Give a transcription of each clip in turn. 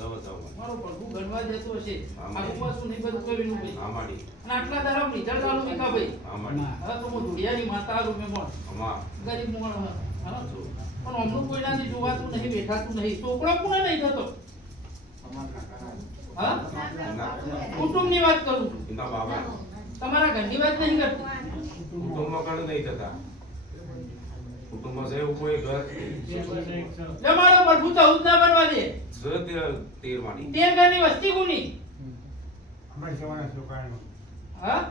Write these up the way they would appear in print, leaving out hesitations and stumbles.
મારો પ્રભુ ગણવા દેતો છે આમાં શું નહીં બધું કહેલું ભાઈ અને આટલા દાડા રિઝલ્ટ આલું મેકા ભાઈ હવે તો હું ધુડિયાની માતા આલું મેં ગરીબ મોણ પણ અમનું કોઈનાથી જોવાતું નહીં બેઠાતું નહીં છોકરો કોને નહીં થતો હા કુટુંબની વાત કરું છું તમારા ઘરની વાત નહીં કરતો કુટુંબમાં કણ નહીં થતા કુટુંબમાં છે એવું કોઈ ઘર તમારો પ્રભુ 14 ના બનવા દે 13 માની 13 ઘરની વસ્તી કોની અમારી સવાના છોકરાનો હા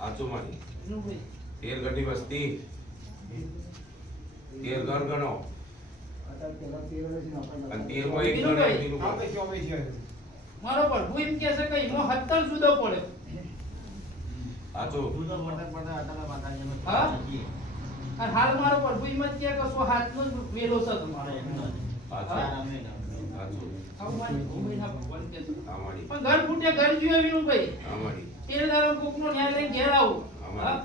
આચો માની નું ભાઈ 13 ઘરની વસ્તી 13 ઘર ગણો અને 13 માં એક ઘર બીનું આપણે 24 છે મારો પ્રભુ એમ કહે છે કે એમાં 17 જુદો પડે આચો હા અને હાલ મારો પ્રભુ એમ જ કહે કે સો હાથનો જ વેલો છે તમારો આચો આચો આવું મારી ભૂમિના ભગવાન કહે છે અમારી પણ ઘર ફૂટે ઘર જીવે વિનું ભાઈ અમારી 13 દારો કોકનો ન્યાય લઈને ઘેર આવું હા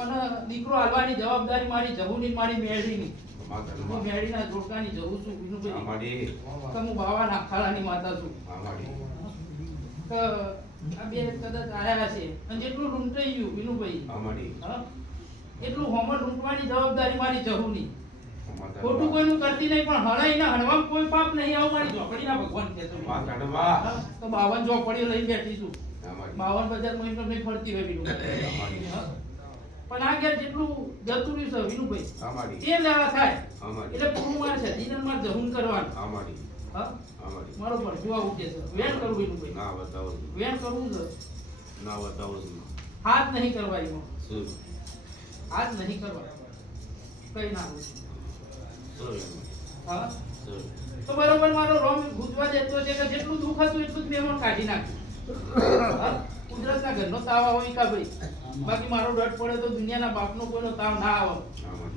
અને દીકરો હાલવાની જવાબદારી મારી જહુની મારી મેળવીની હું મેળીના જોડકાની જહુ છું વિનું ભાઈ અમારી તો હું બાવા નાખાળાની માતા છું અમારી તો આ બે કદાચ આયા છે અને જેટલું લૂંટાઈ ગયું વિનુભાઈ અમારી હા એટલું હોમર લૂંટવાની જવાબદારી મારી જહુની ખોટું કોઈનું કરતી નહીં પણ હળાઈના હળવામાં કોઈ પાપ નહીં આવું મારી ઝોપડીના ભગવાન કહે છે માં કાઢવા તો 52 ઝોપડીઓ લઈને બેઠી છું અમારી 52 બજાર માં એમ નહીં ફરતી હોય વિનુભાઈ હા પણ આ ઘેર જેટલું જતું રહ્યું છે વિનુભાઈ અમારી તે લેવા થાય અમારી એટલે પૂરું માર છે દીનન માર જહુન કરવાનું અમારી હા અમારી મારો પર જોવા ઉઠે છે વેણ કરવું વિનુભાઈ ના બતાવો વેણ કરવું છે ના બતાવો હાથ નહીં કરવા એમાં શું હાથ નહીં કરવા કઈ ના હોય શું હા શું તો બરોબર મારો રોમ ગુજવા દેતો છે કે જેટલું દુઃખ હતું એટલું જ મેં એમાં કાઢી નાખ્યું હા કુદરતના ઘરનો તાવ આવે કા ભાઈ બાકી મારો ડટ પડે તો દુનિયાના બાપનો કોઈનો તાવ ના આવે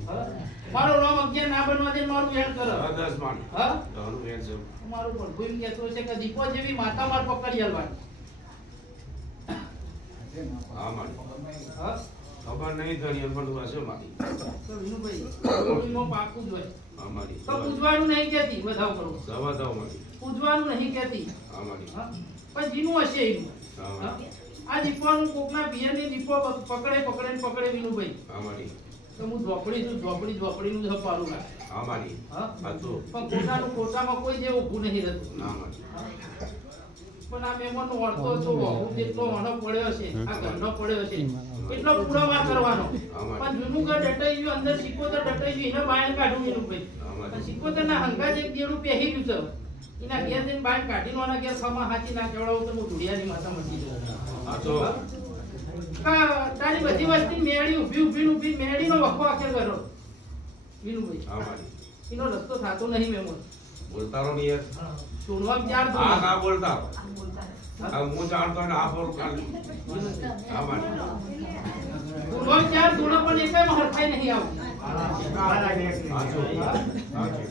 હા મારો રોમ 11 ના બનવા દે મારું વેણ કરે 10 માન હા તારું વેણ છે મારું પણ ભૂમ કહેતો છે કે દીપો જેવી માતા માર પકડી હાલવાની અમારી હા ખબર નહીં ધણી પણ તું હશે મારી તો વિનુભાઈ કોઈનો પાકું જ હોય અમારી તો પૂજવાનું નહીં કહેતી વધાવ કરો બતાવો મારી પૂજવાનું નહીં કહેતી અમારી હા પણ જીનું હશે એનું હા? આ દીપવાનું કોકના પિયરની દીપો પકડે વિનુભાઈ અમારી તો હું ઝોપડી છું ઝોપડીનું જ હપારું રાખે અમારી હા સાચું પણ કોટાનું કોટામાં કોઈ જેવું ઊભું નહીં રહેતું ના મારી પણ આ મહેમાનનો વળતો છો હું જેટલો વણો પડ્યો છે આ ઘરનો પડ્યો છે એટલો પૂરો વાર કરવાનો પણ જૂનું ઘર ડટાઈ ગયું અંદર સિકોતર ડટાઈ ગયું એને બહાર કાઢું વિનુભાઈ અને સિકોતરના હંગાજ એક દેડું પહેરી ગયું છે એના ઘેર જઈને બહાર કાઢીને આના ઘેર ખમા હાચી ના કેવડાવું તો હું ધુડિયાની માથા મટી જાઉં સાચું તારી બધી વસ્તી મેળી ઊભી મેળીનો વખો આખે કરો વિનુભાઈ અમારી એનો રસ્તો થતો નહીં મહેમાન બોલતા રહો નહીં સોનવા ચાર આ ના બોલતા આ હું જાણતો ને આ બોલ કાઢ અમારી સોનવા ચાર સોના પણ એકાય હરખાઈ નહીં આવતી સાચું સાચું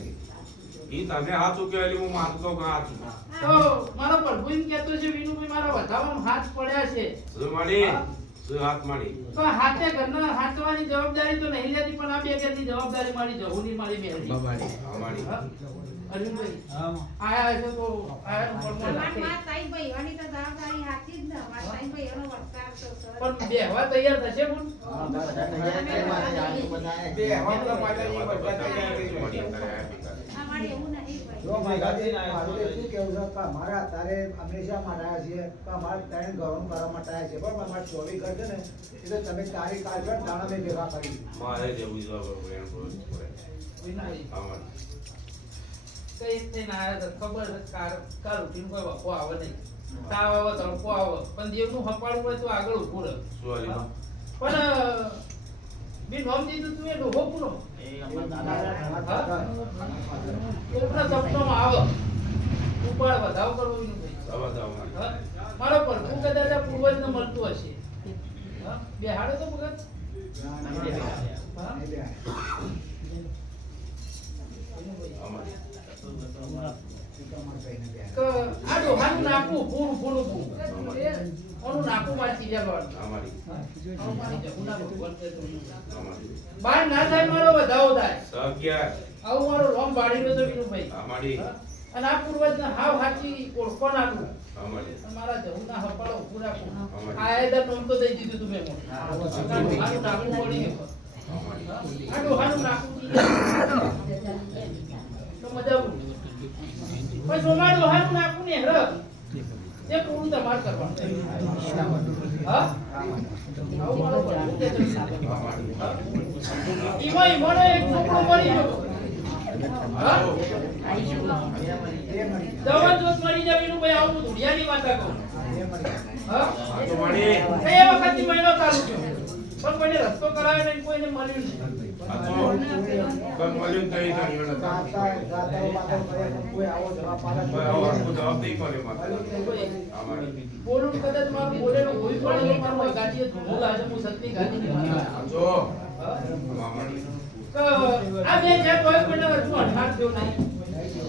ઈ તમે હાચું કહેલી હું માનતો કે હાચું તો મારો પ્રભુ એમ કહેતો છે વિનુભાઈ મારા વધાવામાં હાથ પડ્યા છે શું માડી શું હાથ માડી તો હાથે ઘરના હાથવાની જવાબદારી તો નહીં લેતી પણ આ બે ઘરની જવાબદારી મારી જહુની મારી મેળવી અમારી અરવિંદભાઈ આયા છે તો આયા પણ બેહવા તૈયાર થશે પણ જો મારા શું કેવું છે કે મારા તારે હંમેશા માટે આવ્યા છીએ કે અમારે ત્રણ ઘરોનું કરવા માટે આવ્યા છે બરાબર અમારે 24 ઘર છે ને એટલે તમે તારીખ કાઢો દાણા મેં ભેગા કરી મારે જેવું જ વેણ બોલ વિનુભાઈ અમારી કઈ થઈને આયા હતા ખબર કાલ ઉઠીને કોઈ વખો આવે નહીં તાવ આવે તડકો આવે પણ દેવનું હપાડવું હોય તો આગળ ઊભું રહે શું આલી પણ બી નોમ દીધું તું એ ડોહો પૂરો કોકના સપનામાં આવે ઉપાડ વધાવ કરવો વિનુભાઈ બતાવો મારી હા? મારો પ્રભુ કદાચ આ પૂર્વજને મળતું હશે હા? બેહાડો તો ભગત હા? અમારી તો આ ડોહાનું નાકું પૂરું ઓનું નાકું વાંચી જવાનું અમારી અમારી બાર ના થાય મારો વધાવો થાય 11 આવું મારો રોમ બાળી નો તો વિનુભાઈ અમારી અને આ પૂર્વજને હાવ હાચી ઓળખો નાખું અમારી મારા જહુના હપાળો ઉભું રાખું અમારી. આ એદર નોમ તો દઈ દીધું તું મેં મને. આ ડોહાનું નાકું પડી ગયું. આ ડોહાનું નાકું પડી ગયું. તો મજા આવું પણ સોમા ડોહાનું નાકું ને હેર એ પૂરું તમારે કરવાનું હા આવું મારો ભલું કે છે. ઈમાં ઈમાનો એક છોકરો મરી ગયો હા જવાન જોત મરી જાવીનું ભાઈ આવું ધુડિયાની વાત કહું હા આજો માડી એ વખતથી મહિનો ચાલુ થયો પણ કોઈને રસ્તો કરાવ્યો નહીં કોઈને મળ્યું નહીં આજો કમ મળ્યું તઈ જાણ્યો નથી ગાતાઓ વાતો કરે પણ કોઈ આવો જવાબ પાડે કોઈ આવો હરખું જવાબ નહીં મળે મારે અમારી બોલું કદાચ મારું બોલેલું કોઈ પણ નહીં મારું ગાડીએ ધૂમો લાગે હું સત્ય ગાડી નહીં માનવા. આજો અમારી તો આ બે છે કોઈ કોઈને વસ્તુ અઠાર થયો નહીં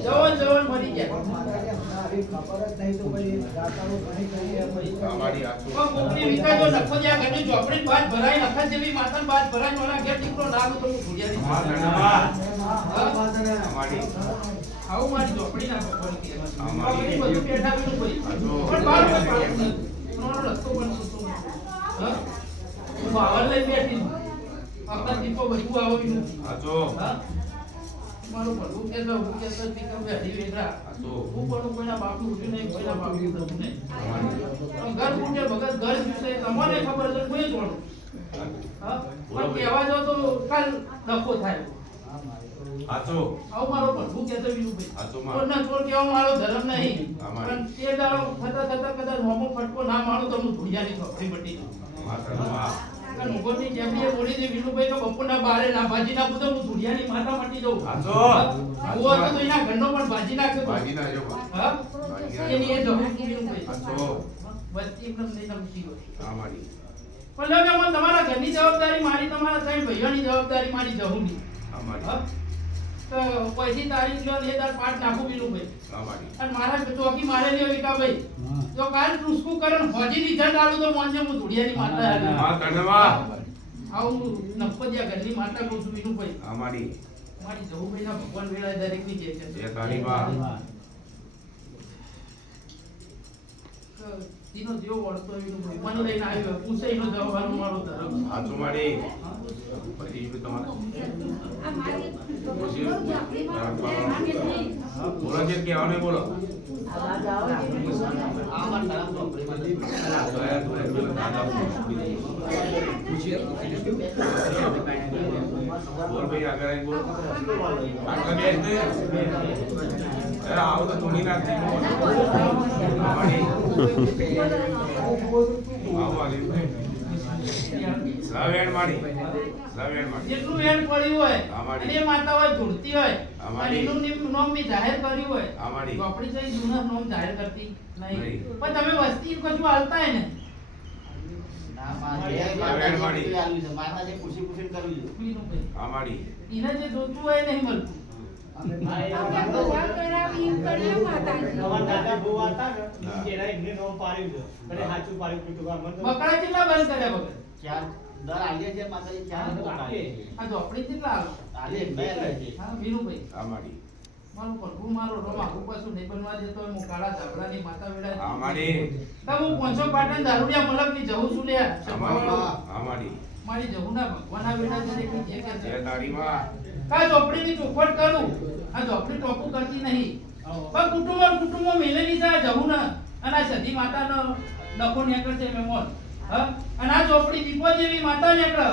જવાન મરી ગયા માતાજી અમને આવી ખબર જ નહીં તો ભાઈ ગાતાઓ ઘણી કરી ભાઈ અમારી આજો પણ કોકની વિકાસો નખો જ્યાં ઘરની ચોપડી બાદ ભરાઈ નખત જેવી માતાને બાદ ભરાઈ વાળા ઘેર દીકરો લાગુ તો હું ભૂલ્યા હા નહીં. ધન્યવાદ અમારી આવું મારી ચોપડી ના ખબર કે અમારી. ચોપડી બધું બેઠા બીનું કોઈ આજો. પણ બહાર કોઈ પાડું નથી. તમારો રસ્તો બનતો તો હા હું બાવળ લઈ બેઠી છું. આખા દીપો બધું આવું નથી આજો હા મારું ભલું કે તો હું કે તો દીકરો બેઠી બેઠા આજો હું પણ કોઈના બાપનું ઉઠ્યું નહીં કોઈના બાપનું થતું નહીં અમારી પણ ઘર ફૂટે ભગત ઘર ફૂટે તમને ખબર છે કોઈ જોડું હા પણ કહેવા જાવ તો કાલ નફો થાય આજો આવું મારો ભલું કે છે બીજું આ તો ભાઈ ચોરના ચોર કહેવા મારો ધર્મ નહીં અમારે. પણ તે દાડો થતા કદાચ હોમો ફટકો ના મારો તો હું ધોળિયાની ચોપડી બટી માતા કારણ ઉગોની જેમની બોલી દે વિનુભાઈ તો બપોરના બારે ના ભાજી ના પૂછો હું ધોળિયાની માથા મટી દઉં આજો હું હતો તો એના ઘરનો પણ ભાજી નાખ્યો તો. ભાજી ના જો હા એની એ જવું વિનુભાઈ આજો વસ્તી એકદમ નહીં સમજી ગયો અમારી પણ લગામાં તમારા ઘરની જવાબદારી મારી તમારા ત્રણ ભાઈઓની જવાબદારી મારી જહુની અમારી હા તો પૈસી તારીખ લ્યો ને તાર પાઠ નાખું વિનુભાઈ અમારી અને મારા ચોકી મારે લ્યો વિકાભાઈ જો કાલ ટુસકું કરણ હોજી લીધા ડાળું તો મોંજે હું ધોળિયાની માતા આવી હા ધન્યવાદ આવું નફતિયા ઘરની માતા કહું છું વિનુભાઈ અમારી મારી જહુભાઈના ભગવાન વેળા દરેકની જય છે જય તારી માં તીનો જેવો વળતો હોય વિનુભાઈ મને લઈને આવ્યો પૂછે એનો જવાબ મારો ધર્મ આજો માડી પછી એ તમારે બોલો જે કહેવાનું એ બોલો બોલ ભાઈ આગળ આવીને બોલો આટલા બેસ ને અરે આવો તો ધોની નાખતી અમારી આવો આવી લાવેણ માડી જેટલું વેણ પડ્યું હોય અમારી. અને એ માતા હોય ધૂળતી હોય અમારી. અને એનું નામ મેં જાહેર કર્યું હોય અમારી. તો આપણી તો એ જૂના નામ જાહેર કરતી નહીં નહીં. પણ તમે વસ્તી કશું હાલતા હે ને વિનુભાઈ. અમારી એને જે જોતું હોય એ નહીં મળતું બકરા કેટલા બંધ કર્યા વગર આ ઝોપડી કેટલા હાલો હા વિનુભાઈ અમારી મારું પ્રભુ મારો રોમ આખું પાછું નહીં બનવા દેતો હોય, હું કાળા ધાબળાની માતા વેડા અમારી તો હું 500 પાટણ દારૂડિયા મલકની જહું છું લ્યા અમારી મારી જહુના ભગવાનના વેડા દરેકની જે કે છે જય તારી માં આ ઝોપડીની ચોખવટ કરું આ ઝોપડી ટોપું કરતી નહીં પણ કુટુંબો મેલેલી છે આ જહુના અને આ સધી માતાનો ડખો નીકળશે મેમોન હા અને આ ઝોપડી દીપો જેવી માતા નીકળે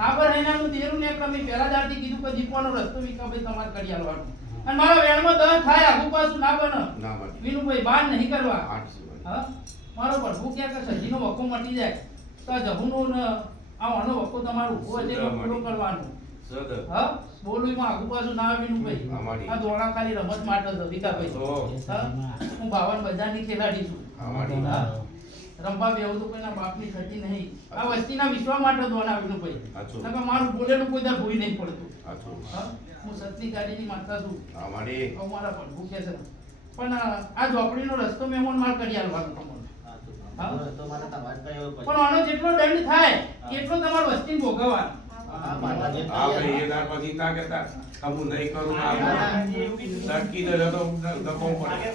આબર હેનાનું દેરું નીકળે મેં પહેલા દાડથી કીધું કે દીપોનો રસ્તો વિકાભાઈ તમારે કરી આલવાનો અને મારા વેણમાં દહ થાય આગુ પાછું ના બને ના મારી વિનુભાઈ બાર નહીં કરવા 800 હા મારો પ્રભુ ક્યાં કે સજીનો વખો મટી જાય તો આ જહુનો ને આ આનો વખો તમારું ઉભો છે એનો પૂરો કરવાનો સદ હા બોલુમાં આગુ પાછું ના વિનુભાઈ અમારી. આ દોડા ખાલી રમત માટે છે વિકાભાઈ તો હા હું બાવન બજારની ખેલાડી છું અમારી. હા રંભા બેવું તો કોઈના બાપની થતી નહીં આ વસ્તીના વિશ્વા માટે દોડા વિનુભાઈ સાચું. નકર મારું બોલેલું કોઈ દર ભૂઈ નહીં પડતું આછો હા હું સતની ગાડીની માતા છું અમારી અમારા પ્રભુ કે છે પણ આ ઝોપડીનો રસ્તો મહેમાન માર કરી આલવાનો તમને પણ આનો જેટલો દંડ થાય એટલો તમારે વસ્તી ભોગવવાનો ભાઈ એ દાર પછી ના કહેતા હું નહીં કરું ના લટકી દે તો ધક્કો પડે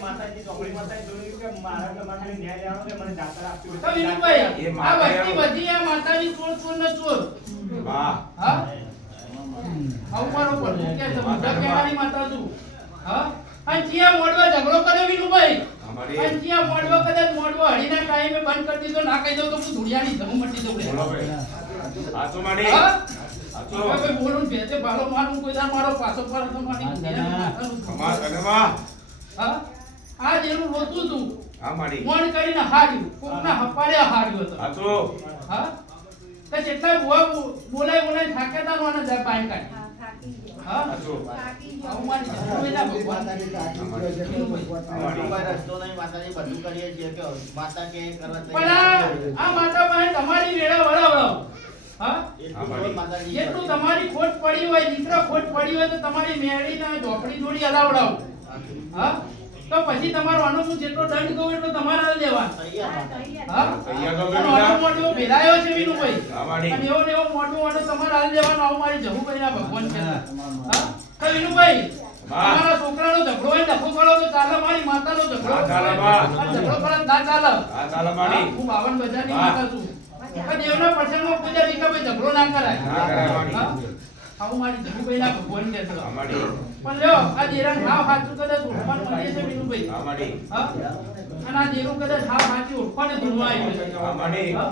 તો વિનુભાઈ આ વસ્તી બધી આ માતાની ચોર ચોર ને ચોર વાહ હા આવું મારો પડતું કે છે બધા કેવાની માતા છું હા અને ચિયા મોડવા ઝઘડો કર્યો વિનુભાઈ અમારી અને ચિયા મોડવા કદાચ મોડવા હળીના ટાઈમે બંધ કરી દીધો ના કહી દો તો હું ધુડિયાની ધમ મટી દઉં બોલો ભાઈ આચો માડી હા આચો હવે બોલું ભેતે બાલો મારું કોઈ દાર મારો પાછો પર તો મારી ધુડિયાની માતાનું કમા કનવા હા આ જેનું રોતું તું આ માડી મોણ કરીને હાર્યું કોકના હપાડ્યા હાર્યું હતો આચો હા તો જેટલા બુઆ બોલાય થાકેતા નો આને પાણી કાઢી હા આચો આવું મારી જગુભાઈના ભગવાન પણ આ માતા પાસે તમારી વેળા વળાવડો હા જેટલું તમારી ખોટ પડી હોય દીકરો ખોટ પડી હોય તો તમારી મેળીના ઝોપડી જોડી હલાવડાવો હા તો પછી તમારો અનુભવ જેટલો દંડ કહું એટલો તમારે દેવાનો હા તૈયાર તો અને બેટા મોટો ભેરાયો છે વિનુભાઈ આ માડી અને એવો ને એવો મોટો તમારે હાલ દેવાનો આવું મારી જગુભાઈના ભગવાન છે હા તો વિનુભાઈ તમારા છોકરાનો ઝઘડો હોય ડખો કરો તો ચાલે મારી માતાનો ઝઘડો હા, ચાલે બા. આ ઝઘડો કરે ના ચાલે આ ચાલે માડી હું 52 બજારની હા. માતા છું આ દેવના પ્રસંગમાં પૂજા વિકાભાઈ ઝઘડો ના કરાય ના કરાય માડી. હા? આવું મારી જગુભાઈના ભગવાન છે આ માડી પણ લ્યો આ દેરાન હાવ સાચું કદાચ ઓળખાણ મળે છે વિનુભાઈ આ માડી હા અને આ દેરું કદાચ હાવ સાચી ઓળખાણ ધૂળમાં આવ્યું છે આ માડી હા?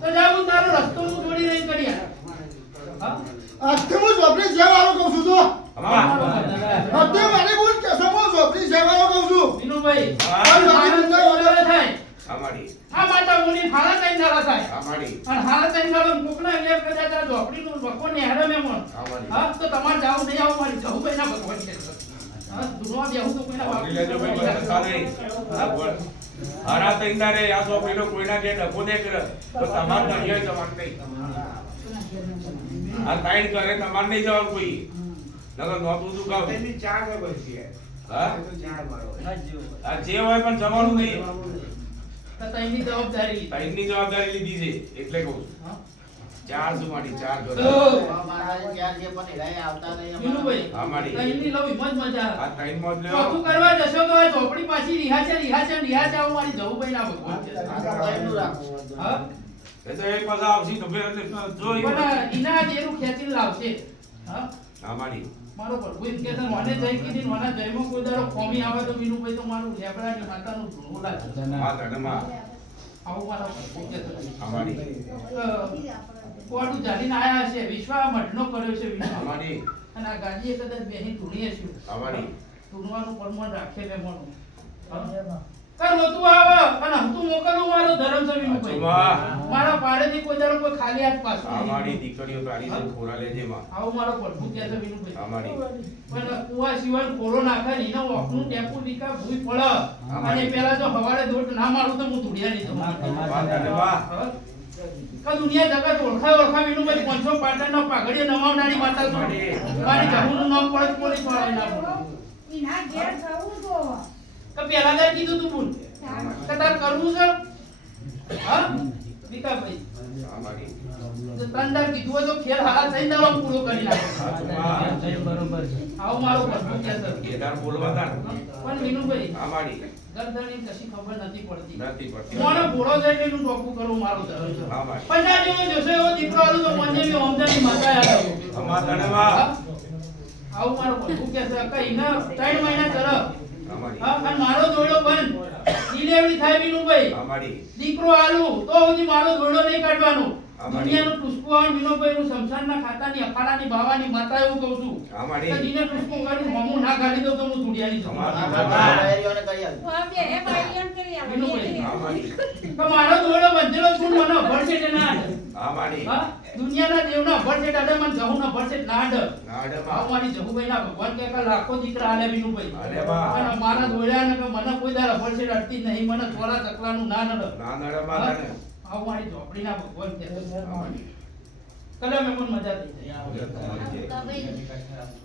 તો જા હું તારો રસ્તો હું જોડી રહી કરી હા આજથી હું ઝોપડી સેવાનો કહું છું તો અમા આજથી મારી ભૂલ કે સમો ઝોપડી સેવાનો કહું છું વિનુભાઈ હા. આ માણસ તો વધારે થાય આ માડી આ માતા મુની હાલત આઈ નારા થાય આ માડી અને હાલત આઈ નારો કોકના એટલે કદાચ આ ઝોપડીનું વકો ને હેરે મેમણ હા તો તમારે જાવ નહીં આવું મારી જહુભાઈના ભગવાન છે હા દુનિયા બેહું તો કોઈના પકડી લેજો ભાઈ બસ ચાલે આ બોલ હારા તૈંદારે આ તો પેલો કોઈના કે ડખો દે કરે તો તમાર દરિયો જવાન નહીં આ તાઈન કરે તમાર નહીં જવાનું કોઈ નગર નોતું તું કાવ હા આ જે હોય પણ જવાનું નહીં તો તઈની જવાબદારી તાઈનની જવાબદારી લીધી છે એટલે કહું છું હા ચાર શું માડી ચાર કરો તો હા, વિનુભાઈ મારી. તઈની લવ હિંમત મજા આ તાઈન મોજ લ્યો ચોથું કરવા જશો તો આ ઝોપડી પાછી રિહાશે આવું મારી જહુભાઈના ભગવાન છે હા એ તો એક પાછા આવશે તો ફેર જોઈ પણ ઈના દેરું ખેંચીને લાવશે હા હા માડી મારો પ્રભુ એમ કે છે મને જય કીધી ને મને જયમાં કોઈ દાડો ખોમી આવે તો વિનુભાઈ તો મારું લેબડાની માતાનું ધૂળું લાગે આ ધડમાં આવું મારા પ્રભુ કે છે આ માડી કોડું જાણીને આયા હશે વિશ્વા મઢનો કર્યો છે આ વિશ્વા માડી અને આ ગાડીએ કદાચ બેહી ધૂણીએ છું આ માડી ધૂણવાનું પરમાણ રાખે મેમોનું કર રોતું આવે અને હમતું મોકલું મારો ધર્મ છે વિનુભાઈ વાહ. મારા પાડેથી કોઈ દાડો કોઈ ખાલી હાથ પાછું આ નહીં. માડી દીકરીઓ તારી છે ખોરા લેજે માં આવું મારો પ્રભુ કે છે વિનુભાઈ આ માડી પણ કુવા સિવાય ખોરો નાખે ને એનો ઓખનું ટેપુ લીકા ભૂઈ પડે અને પેલા જો હવારે દોટ ના મારું તો હું ધૂળિયા નહીં જમા વાહ તને વાહ કા દુનિયા જગત ઓળખા વિનુભાઈ 500 પાટણનો પાઘડીએ નવાવનારી માતા છું મારી જહુનું નામ પડે પોલીસ વાળા ના પડે કે પેલા દર કીધું તું બોલ કે તાર કરવું છે હા વિકાભાઈ આ માડી તો તંદર કીધું હોય તો ખેલ હાલ થઈને દવા પૂરો કરી નાખે વાહ. આવું મારું પ્રભુ કે છે કેદાર બોલવા તાર પણ વિનુભાઈ આ માડી ગરદની કશી ખબર નથી પડતી નથી પડતી મોને બોળો જાય એટલે એનું ટોપું કરવું મારું ધર્મ છે હા ભાઈ. પણ ના જેવો જોશે એવો દીકરો આલું તો મને બી ઓમદાની માતા યાદ આવ્યો. અમાર તને વાહ આવું મારું પ્રભુ કે છે કે એના 3 મહિના તરફ આ માડી હા અને મારો દોડો બંધ ડિલિવરી થાય વિનુભાઈ આ માડી દીકરો આલું તો સુધી મારો દોડો નહીં કાઢવાનો અમારી. દુનિયાનું પુષ્પો આવે વિનુભાઈ નું સંસારના ખાતાની અખાડાની બાવાની માતા એવું કહું છું આ માડી કે દીને પુષ્પો કરીને હોમું ના કાઢી દઉં તો હું ધુડિયાની જઉં અમાર વિનુભાઈ આ માડી તો મારો દોડો બંધેલો છું મને ભરશે કે ના આડે? આ માડી હા દુનિયાના દેવના ભરશે ડાડે મને જહુના ભરશે ના આડે. નાડમાં આવું મારી જહુભાઈના ભગવાન કે કે લાખો દીકરા આલે વિનુભાઈ અરે વાહ. અને મારા દોડ્યા ને કે મને કોઈ દાડા ભરશે અડતી નહીં મને ચોરા ચકલાનું ના નડે ના નડમાં તને આવું મારી ઝોપડીના ભગવાન કે છે. આ માડી કલે મેં પણ મજા થઈ જાય.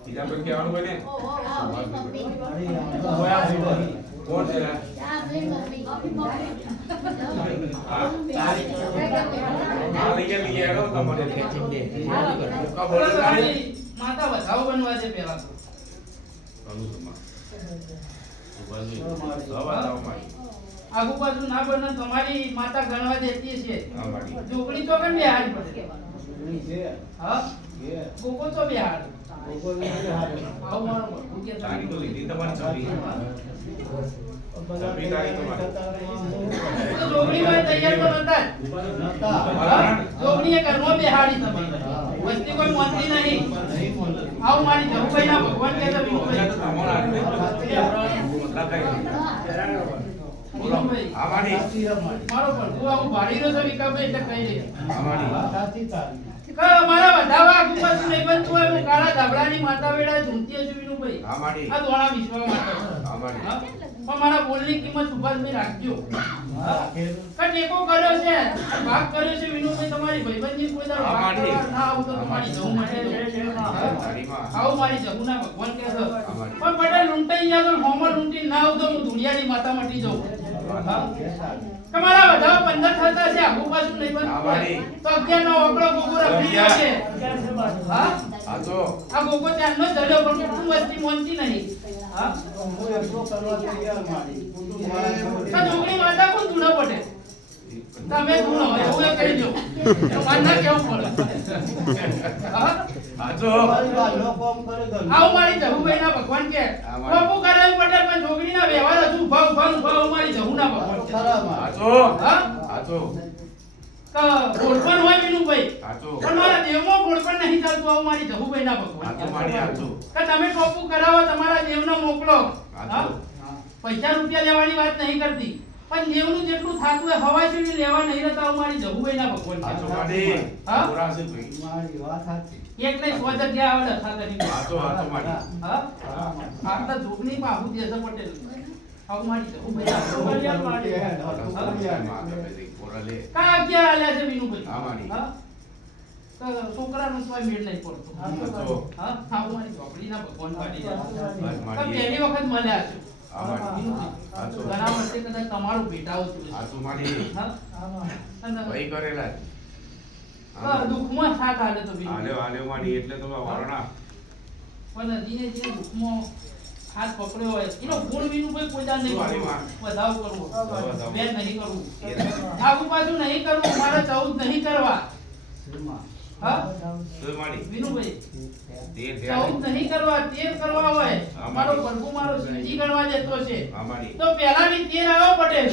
બીજા કોઈ કહેવાનું હોય ને કોણ છે આ લઈ હેડો તમારે કા બોલો તમારી માતા વધાવો બનવા છે પહેલા તો. આગુ પાછું ના બને તમારી માતા ગણવા દેતી છે. ઢોકળી તો કેમ બેહાડ પડે? હા ગોગો તો બેહાડ. આવું મારું ભરભું કે તારી તો લીધી તમારી છબી છબી તારી તમારી તો ઢોકળી માં તૈયાર તો નતા જ. હા? ઢોકળી એ ઘરમાં બેહાડી તમે. વસ્તી કોઈ મોતી નહીં. આવું મારી જવુભાઈ ના ભગવાન કે તમે મારો પ્રભુ આવું ભાડી નો છે વિકાભાઈ એટલે કહી દે. મારા વધાવા આગુ પાછું નહીં બનતું હોય હું કાળા ધાબળાની માતા વેડા ઝૂમતી હશે વિનુભાઈ. આ દોણા વિશ્વા માટે. હા? પણ મારા બોલની કિંમત સુભાષભાઈ રાખજો. હા? ટેકો કર્યો છે ભાગ કર્યો છે વિનુભાઈ તમારી ભાઈબંધની કોઈ દાડો ભાગ કરવા ના આવું તો તમારી જવું માટે આવું મારી જગુના ભગવાન કે છે. પણ પટેલ લૂંટાઈ ગયા તો હોમર લૂંટી ના આવું તો હું ધુળિયાની માતા મટી જાઉં. હા? તમારા બધા 15 થતા છે આગુ પાછું નહીં બનતું તો 11 નો ઓકળો ગોગો રખડી ગયો છે. હા આ ગોગો ત્યારનો જ ધર્યો પણ કુટુંબ વસ્તી મોનતી નહીં. હા તો ઢોકળી માતા કોણ ધૂણો પડે? તમે ધૂણો એવું એ કહી દો માનના કેવું પડે. હા આવું મારી જહુભાઈ ના ભગવાન કે બાપુ કરાવી પટેલ પણ ઢોકળી ના વ્યવહાર હજુ ઉભા મારી જહુ ના ભગવાન કે. હા ગોળપણ હોય વિનુભાઈ પણ મારા દેવમાં ગોળપણ નહીં ચાલતું આવું મારી જહુભાઈ ના ભગવાન કે તમે ટોપુ કરાવો તમારા દેવનો મોકલો. હા પૈસા રૂપિયા લેવાની વાત નહીં કરતી પણ દેવનું જેટલું થાતું હોય હવા સુધી લેવા નહીં રહેતા આવું મારી જહુભાઈ ના ભગવાન કે. હા એક નહીં 100 જગ્યા આવે લખા કરી. હા આટલા જોગની માં આવું દેશે પટેલ આવું મારી જહુભાઈ ના કા ક્યાં આલ્યા છે વિનુભાઈ? હા તો છોકરાનું કોઈ મેળ નહીં પડતો. હા આવું મારી ચોપડીના ભગવાન કાઢી પહેલી વખત મળ્યા છે. ઘણા વર્ષે કદાચ તમારું ભેટાવું છું. દુઃખમાં સાથ આલે તો પણ ધીરે ધીરે દુઃખમાં હાથ પકડ્યો હોય એનો ગુણ વિનુભાઈ કોઈ દાન નહીં વધાવ કરવો બેન નહીં કરવું આગુ પાછું નહીં કરવું મારે 14 નહીં કરવા. હા વિનુભાઈ 14 નહીં કરવા 13 કરવા હોય મારો પ્રભુ મારો સિંજી ગણવા દેતો છે તો પહેલાની 13 આવો પટેલ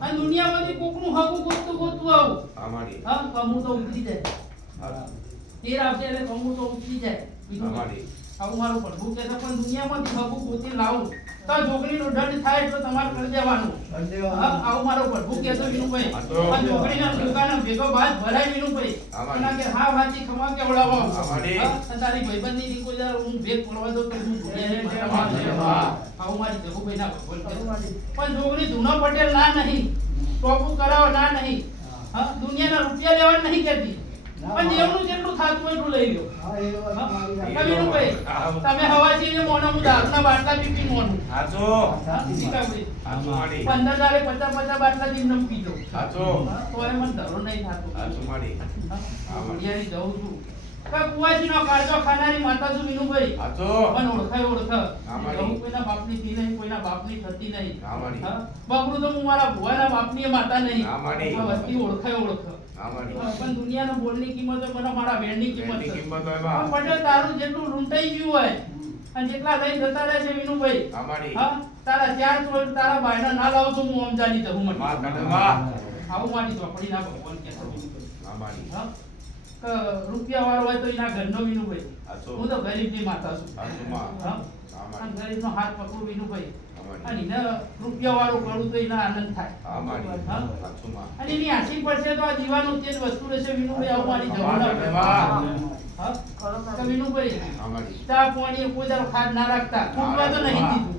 અને દુનિયામાંથી કોકનું હકું ગોતતું આવું. હા કમું તો ઉતરી જાય 13 આવશે એટલે કમું તો ઉતરી જાય વિનુભાઈ. આવું મારું પ્રભુ કે છે પણ દુનિયામાંથી હકું ગોતી લાવું તો છોકરીનો દંડ થાય એટલે તમારે કરી દેવાનું. આવું મારો પ્રભુ કે છે વિનુભાઈ. પણ છોકરીના દુકાનો ભેગો બાદ ભરાય વિનુભાઈ અને કે હા વાંચી ખમા કે ઓળાવો તારી ભાઈબંધની ની કોઈ હું ભેગ પડવા દો તો હું આવું મારી જગુભાઈ ના ભગવાન કે પણ છોકરી ધૂનો પટેલ ના નહીં ટોપુ કરાવો ના નહીં. હા દુનિયાના રૂપિયા લેવા નહીં કહેતી પણ જેવનું જેટલું થાતું હોય એટલું લઈ લો. વિનુભાઈ તમે હવાજીને મોનો હું દારૂના બાટલા પીપી મોનું 15,000 50 બાટલા જીમ નમ પીજો તો એ મને ધરો નહીં થાતો. ઘડિયાળી જઉં છું કુવાજી નો કાળજો ખાનારી માતા છું વિનુભાઈ. પણ ઓળખ કોઈના બાપની થી નહીં કોઈના બાપની થતી નહીં. બકરું તો હું મારા ભુવાના બાપની માતા નહીં વસ્તી ઓળખ પણ દુનિયાના બોલની કિંમત હોય મને મારા વેણની કિંમત છે. પટેલ તારું જેટલું લૂંટાઈ ગયું હોય અને જેટલા લઈ જતા રહે છે વિનુભાઈ. હા તારા 4 ચોર તારા બાયના ના લાવો તો હું સમજાની જવું મને આવું મારી ચોપડી ના ભગવાન કે હા રૂપિયા વાળો હોય તો એના ઘરનો વિનુભાઈ. હું તો ગરીબની માતા છું. હા ગરીબનો હાથ પકડું વિનુભાઈ અને એને રૂપિયા વાળું કરું તો એના આનંદ થાય. અને એની આશી પડશે તો આ જીવાનું તે જ વસ્તુ રહેશે વિનુભાઈ. આવું મારી જવાના હા વિનુભાઈ ચા પાણી કોઈ દાડો ખાડ ના રાખતા ખૂટવા તો નહીં દીધું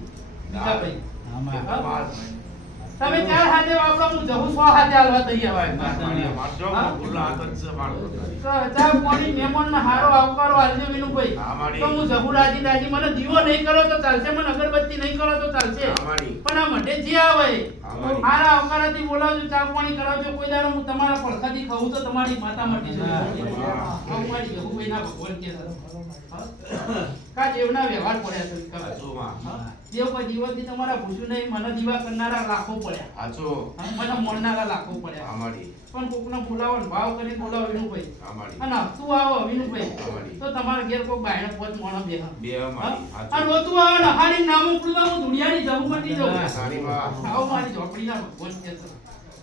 વિકાભાઈ. તમે ચાર હાથે વાપરો હું જવું 100 હાથે હાલવા તૈયાર મારી હોય અમાર જો ખુલ્લા હાથ જ છે મારો તો ચા પાણી મહેમાનને હારો આવકારો આલજો વિનુભાઈ હા, મારી. તો હું જહુ રાજી રાજી મને દીવો નહીં કરો તો ચાલશે મને અગરબત્તી નહીં કરો તો ચાલશે હા, મારી. પણ આ મઢે જે આવે હા, મારી. હારા આવકારાથી બોલાવજો ચા પાણી કરાવજો કોઈ દાડો હું તમારા પડખાથી ખાઉં તો તમારી માતા મટી જશે આવું મારી જહુભાઈના ભગવાન કે છે હા? કા દેવના વ્યવહાર પડ્યા છે ખબર? હાચું માં. હા? દેવ કોઈ દિવસથી તમારા ભૂસ્યું નહીં મને દીવા કરનારા લાખો પડ્યા હાચું. હા? મને મળનારા લાખો પડ્યા અમારી પણ કોકને બોલાવો ને ભાવ કરીને બોલાવો વિનુભાઈ અમારી અને હસતું આવો વિનુભાઈ અમારી. તો તમારા ઘેર કોઈ બાયણે પોચ મોણો બેહ બે અમારી આ હાચું. રોતું આવે ને હાડી નામું કુલમાં હું દુનિયાની જવું મટી જાઉં સારી માં. આવો મારી ઝોપડીના ભગવાન કે છે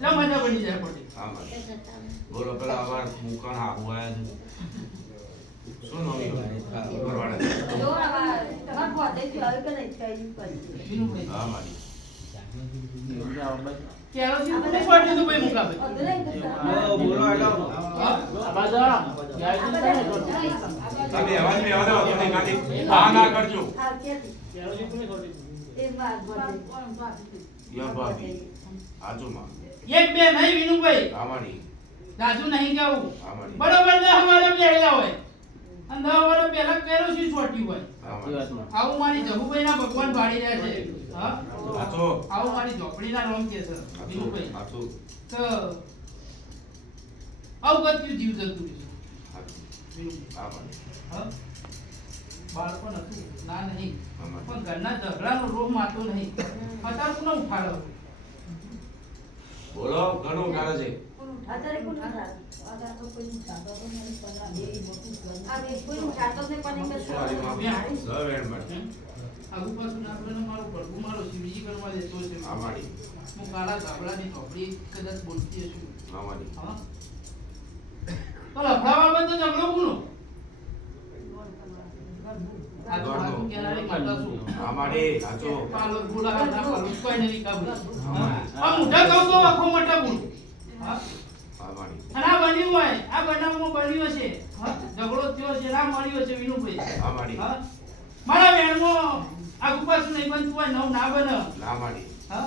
લે મજા પડી જાય પડી અમારી. બોલો પેલા અમાર મુકણ હાહુ આયા છે શું નવી ઉપરવાળા છે? વિનુભાઈ અમારી કેરોસીન કોને પાડી દીધું ભાઈ મુકાભાઈ તમે અવાજ બે અવાજ આવતો નહીં કાઢી આ ના કરજો યા ભાભી હાચું માં. એક બે નહીં વિનુભાઈ અમારી રાજુ નહીં કેવું અમારી બરોબર 10 વર્ષ બેહેલા હોય અને 10 વર્ષ પહેલા કેરોસીન છોટ્યું હોય અમારી આવું મારી જહુભાઈના ભગવાન પાડી રહ્યા છે હા હાચું. આવું મારી ઝોપડીના રોમ કે છે વિનુભાઈ હાચું. તો આવું બધું જીવ જતું રહ્યું હાચું. વિનુભાઈ અમારી હા બાળપણ હતું ના નહીં અમારી પણ ઘરના ઝઘડાનો રોગ માતો નહીં અત્યારે કોને ઉઠાડો બોલો ઘણું ગાળે છે સોરી માં. વેણ માટે આગુ પાછું આપણે મારો પડવું મારો શિવજી કરવા દેતો છે અમારી હું કાળા ગાબડાની ચોપડી કદાચ બોલતી છું અમારી હા તો લફડાવા બંધ તો ઝઘડો કોનો આ તો ઘરનો. આગુ કેનારી માતા છું અમારી હાચું. પાલો બોલાવે ના પાલો કોઈ નહીં કાબુ આ મોઢા કહું તો આખો મોટા બોલ હા અમારી અને આ બન્યું હોય આ બનાવમાં બન્યું હશે હા ઝઘડો થયો છે ના મળ્યો છે વિનુભાઈ અમારી હા મારા વેણમાં આગુ પાછું નહીં બનતું હોય નવ ના બને અમારી હા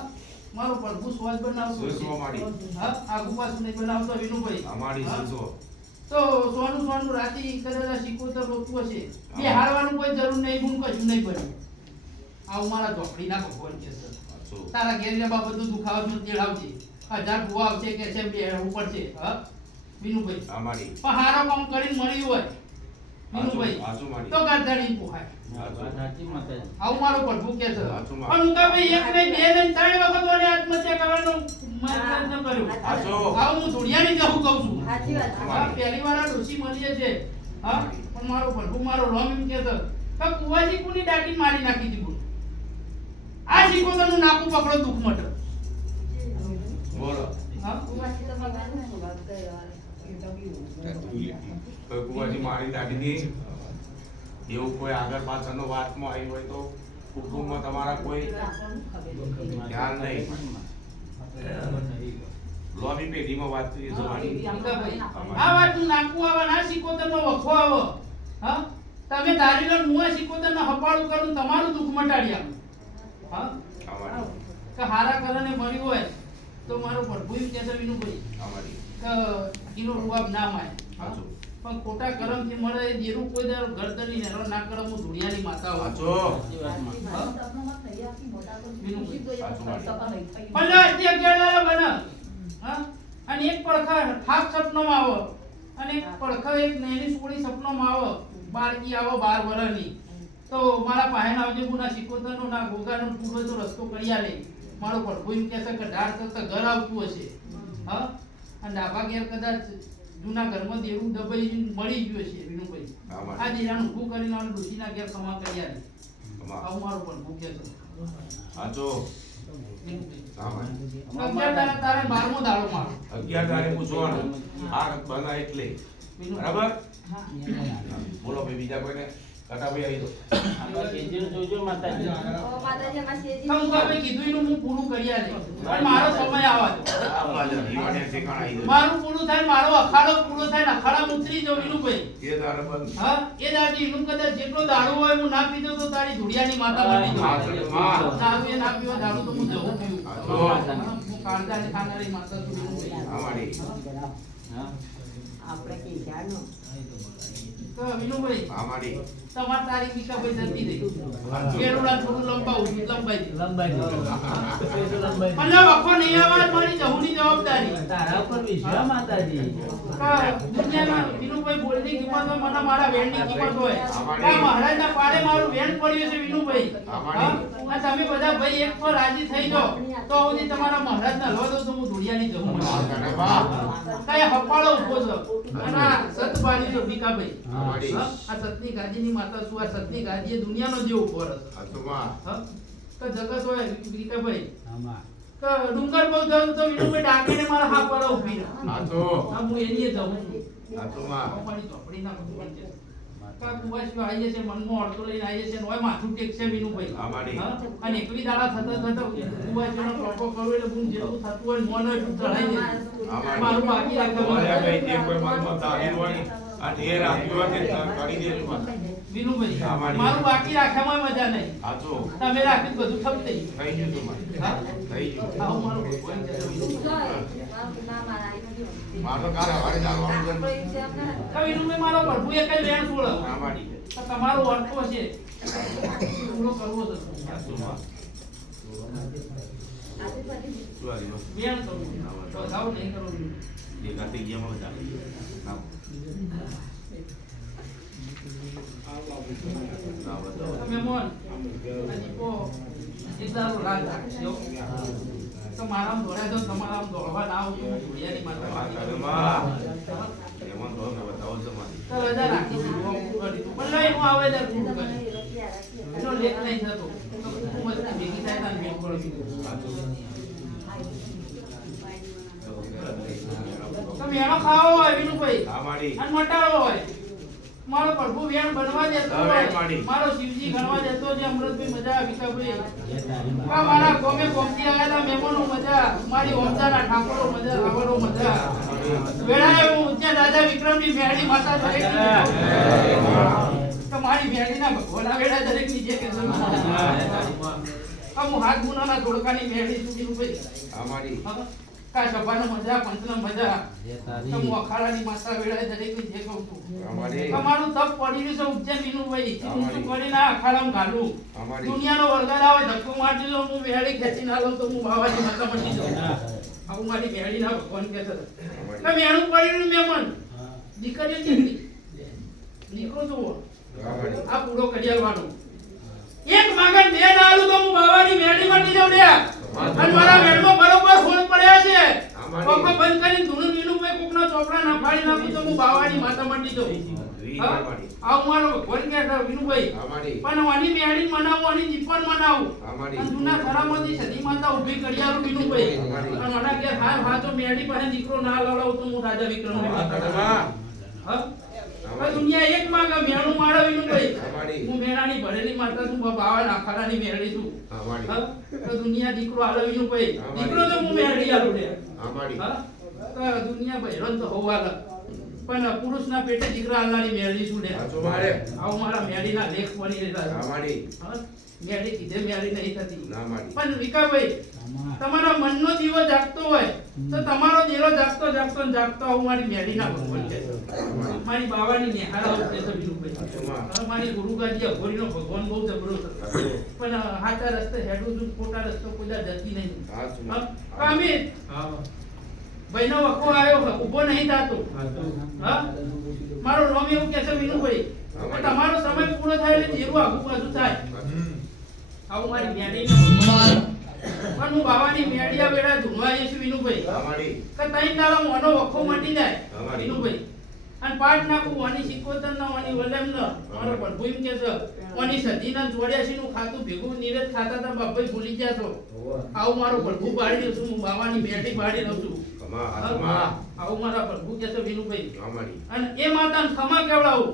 મારો પ્રભુ સ્વાદ બનાવતો સુસો છે. મારી. હા આગુ પાછું નહીં બનાવતો વિનુભાઈ અમારી હા? સુસો તો સોનું સોનું રાતી કદાચ સિકોતર રોકવું હશે બે હારવાનું કોઈ જરૂર નહીં ગુણ કશું નહીં પડ્યું આવું મારા ઝોપડીના ભગવાન કે છે હાચું. તારા ઘેર લેવા બધું દુખાવાનું તેડાવજે 1000 ભૂવા આવશે કે છે બે ઉપર છે હા વિનુભાઈ અમારી પણ હારા કામ કરીને મળ્યું હોય વિનુભાઈ હાચું મારી. તો ગાધાડી પોહાય હાચું. આવું મારો પ્રભુ કે છે હાચું માં. પણ મુકાભાઈ એક નહીં બે નહીં ત્રણ વખત મને આત્મહત્યા કરવાનો પ્રયત્ન કર્યો હાચું. આવું હું ધોળિયાની જવું કહું છું હા અમારી. પહેલી વાર આ ડોશી મળીએ છે હા પણ મારો પ્રભુ મારો રોમ એમ કે છે કે કુવાજી કુની દાટી મારી નાખી દીધું આ શીખોતરનું નાકું પકડો દુઃખ મટે બોલો હા કોઈ કુવાજી મારી દાટી દી એવું કોઈ આગળ પાછળનો વાતમાં આવી હોય તો કુટુંબમાં તમારા કોઈ ધ્યાન નહીં લોબી પેઢીમાં વાત કરી જવાની મુકાભાઈ, આ વાતનું નાકું આવે ના શીખોતરનો વખો આવે હા તમે ધારી લો મુઆ શીખોતરનો હપાળું કરું તમારું દુઃખ મટાડી આવું હા અમારી કે હારા કરને મળ્યું હોય તો મારો પ્રભુ એમ કહેતો વિનુભાઈ અમારી કે એનો રૂવાબ ના માય હાચું. પણ ખોટા કરમથી મળે એ દેરું કોઈ દાડો ગરદની નેરો ના કરમ હું ધુડિયાની માતા હોય હાચું. પણ અત્યારે કેળાલા બને હા અને એક પડખા થાપ સપનામાં આવો અને એક પડખા એક નેની સોળી સપનામાં આવો બાળકી આવો 12 વર્ષની તો મારા પાસે આવજે ગુના સિકોતરનો ના ગોગાનો પૂરો તો રસ્તો કરી આલે મારો પ્રભુ એમ કહે છે કે ઢાળ કરતા ઘર આવતું હશે હા અને ડાબા ઘેર કદાચ જૂના ઘરમાં દેવું દબાઈ મળી ગયું છે વિનુભાઈ અમારી. આ દીરાનું ઊભું કરીને આને ડોશીના ઘેર કમા કરી આલે અમારી. આવું મારું પ્રભુ કહે છે હાચું. વિનુભાઈ અમારી. 11 તારે 12મો દાડો મારો 11 તારીખ પૂછવાનું આ બના એટલે વિનુભાઈ. બરાબર બોલો ભાઈ બીજા કોઈને કાકાભાઈ આવી દો. આપણા કેજીનું જોજો માતાજી. માતાજી અમાર શેજી તો હું આપણે કીધું એનું હું પૂરું કરી આલે. પણ મારો સમય આવવા દો. આ બાજુ દીવાને ઠેકાણા આવી દો. મારું પૂરું થાય, મારો અખાડો પૂરો થાય ને અખાડામાં ઉતરી જાઉં વિનુભાઈ. એ દાડે બંધ. હા, એ દાદી એનું કદાચ જેટલો દારૂ હોય હું ના પીધો તો તારી ધુડિયાની માતા બની હા, જાઉં. સર, હા. દારૂ એ ના પીવા દારૂ તો હું જવું પીવું. હા. હું કાળજાને ખાનારી માતા છું વિનુભાઈ. અમારી આપણે કી જાણો તો વિનુભાઈ અમારી તમારી તારીખ વિકાભાઈ જતી રહી. વેરુડા થોડું લંબાઈ દીધું. મને વખો નહીં આવવા મારી જહુની જવાબદારી. તારા ઉપર વિશ્વાસ માતાજી. દુનિયાના વિનુભાઈ બોલની કિંમત હોય, મને મારા વેણની કિંમત હોય. આ મહારાજના પાડે મારું વેણ પડ્યું છે વિનુભાઈ. હા? આ તમે બધા ભાઈ એક પર રાજી થઈ જાઓ તો સુધી તમારા મહારાજના લો દો તો હું ધુડિયાની જહું. અરે વાહ. કઈ હપાળો ઉભો છો. અને આ સત બાળી છો વિકાભાઈ. અમારી હા? આ સતની ગાદીની માતા શું? આ સતની ગાદી એ દુનિયાનો જેવો ઉભો રહે. આસુમાં હા? તો જગત હોય વિકાભાઈ. આમાં તો ડુંગર બહુ જવું તો વિનુભાઈ ડાકીને મારા હા પર ઊભી રહે. આસુ હા, હું એની એ જઉં. આસુમાં અમારી ચોપડીના ભગવાન છે. કા કુવાસીઓ આવીએ છે, મનમાં અડતો લઈને આવીએ છે, નોય માથું ટેકશે વિનુભાઈ. અમારી. હા? અને એકવી દાડા થતા કુવાસીઓનો ટોપો કરવો એટલે હું જેટલું થતું હોય મોનો એટલું ચડાઈ દે. અમારી. મારું બાકી રાખે બોલ્યા ભાઈ જે કોઈ મનમાં તારી હોય અને એ રાખ્યું હોય તે કરી દેજો પાછું. વિનુભાઈ અમારી. મારું બાકી રાખ્યામાં મજા નહીં. આસુ તમે રાખ્યું બધું ઠપ થઈ થઈ ગયું તમારે. હા? થઈ ગયું. આવું મારું ભગવાન છે વિનુભાઈ. ના મારા મારો કાલે હવારે ચાલવાનું છે. તો વિનુભાઈ મારો પ્રભુ એક જ વેણ છોડો. અમારી તો તમારો અર્થો છે પૂરો કરવો તો આસુમાં શું આવી ગયું? વેણ કરવું તો જાવ નહીં કરવું. એ ગાતી ગયા બધા નામ. નામ બતાવો. તમે મોન હજી કો એક દારૂ રાત રાખજો. તો મારામાં દોડાય તો તમારામાં દોડવા ના આવું તો હું ધોળિયાની માતા આ વાગી. કાળમાં એમાં તો અમે બતાવો છો મારી. તો રજા રાખી દીધી. હું કરી દીધું. પણ લઈ હું આવેદન પૂરું કરી. એનો લેખ નહીં થતો. તો હુકુમત ભેગી થાય તાન મેળ પડશે. તો મેળો ખાવો હોય વિનુભાઈ અમારી અને મટાડો હોય. મારો પ્રભુ વેણ બનવા દેતો હા, વેણ હોય. માડી. મારો શિવજી ગણવા દેતો છે. અમૃતભાઈ મજા આવી વિકાભાઈ. આ મારા ગોમે ગોમતી આવેલા મહેમાનો મજા. મારી ઓમદાના ઠાકોરો મજા. રાવણો મજા. વેળાએ હું ત્યાં દાદા વિક્રમની મેળી માતા દરેકની તો મારી મેળીના ભગવાના વેળા દરેકની જે કે હું હાથ ગુનાના ધોળકાની મેળી છું વિનુભાઈ. અમારી હા? કા સભાનો મજા, પંચનો મજા. તો હું અખાડાની માતા વેળાએ દરેકની જે કહું છું. અમારી તમારું તપ પડી રહ્યું છે ઉજ્જૈન વિનુભાઈ. ઊંચું કરીને આ અખાડામાં ઘાલું. અમારી દુનિયાનો વરગાડ આવે ધક્કો મારજો તો હું વેળી ખેંચી ના લઉં તો હું બાવાજી માતા મટી જાઉં. આવું મારી વેળીના ભગવાન કહે છે. તો વેણું પડી રહ્યું મહેમાન. દીકરીઓ કેટલી? દીકરો જુઓ. અમારી આ પૂરો કડિયાલવાનો. એક માગણ બે ના આલું તો હું બાવાની વેળી મટી જાઉં લે. અને મારા વેણમાં બરોબર ફોન પડ્યા છે. કોકો બંધ કરીને ધૂનું વિનુભાઈ કોકનો ચોપડા ના ફાડી નાખું તો હું બાવાની માતા મટી જાઉં. હા? આવું મારો ભગવાન કહે છે વિનુભાઈ. અમારી પણ વાની મેળી મનાવું, વાની જીપણ મનાવું. અમારી અને જૂના ખરામાંથી સદી માતા ઊભી કરી આલું વિનુભાઈ. અને મારા ઘેર હા તો મેળી પાસે દીકરો ના લડાવું તો હું રાજા વિક્રમને કાળમાં હા? હવે દુનિયા એક માંગે મેળું મારે વિનુભાઈ. અમારી હું મેળાની ભરેલી માતા છું, બાવા નાખાડાની મેળી છું. અમારી હા? તો દુનિયા દીકરો આલે વિનુભાઈ. દીકરો તો હું મેળી આલું લે. અમારી હા? તો દુનિયા ભૈરન તો હોવા લે. પણ પુરુષના પેટે દીકરા આલવાની મેળી છું લે. આસુ મારે આવું મારા મેળીના લેખ બની રહેલા છે. અમારી હા? મેળી કીધે મેળી નહીં થતી. ના મારી પણ વિકાભાઈ તમારા મનનો દીવો જાગતો હોય તો તમારો દેરો જાગતો જાગતો ને જાગતો આવું મારી મેળીના ભગવાન છે. મારી બાવાની નિહાળા છે તો વિનુભાઈ. હવે મારી ગુરુગાજી અઘોરીનો ભગવાન બહુ જબરો છે. પણ હાચા રસ્તે હેડું છું, ખોટા રસ્તો કોઈ દા જતી નહીં. હા? કામિત ભાઈનો વખો આવ્યો ઊભો નહીં થતો. હા? મારું નામ એવું કહે છે વિનુભાઈ કે તમારો સમય પૂરો થાય એટલે જેવું આગુ પાછું થાય. આવું મારી મેળીના પણ હું બાવાની મેળિયા વેળા ધૂણવા જઈશું વિનુભાઈ. અમારી કે તઈ દાડા મોનો વખો મટી જાય અમારી. વિનુભાઈ. અને પાટ નાખું વાની સિકોતર ના વાની વલેમ ન મારો પ્રભુ એમ કે છે વાની સદી ના 84 નું ખાતું ભેગું નીરજ ખાતા તા બાપભાઈ ભૂલી ગયા છો. આવું મારો પ્રભુ પાડી દઉં છું. હું બાવાની મેળી પાડી દઉં છું. આસુમાં આવું મારા પ્રભુ કે છે વિનુભાઈ. અમારી અને એ માતાને ખમા કેવડાવું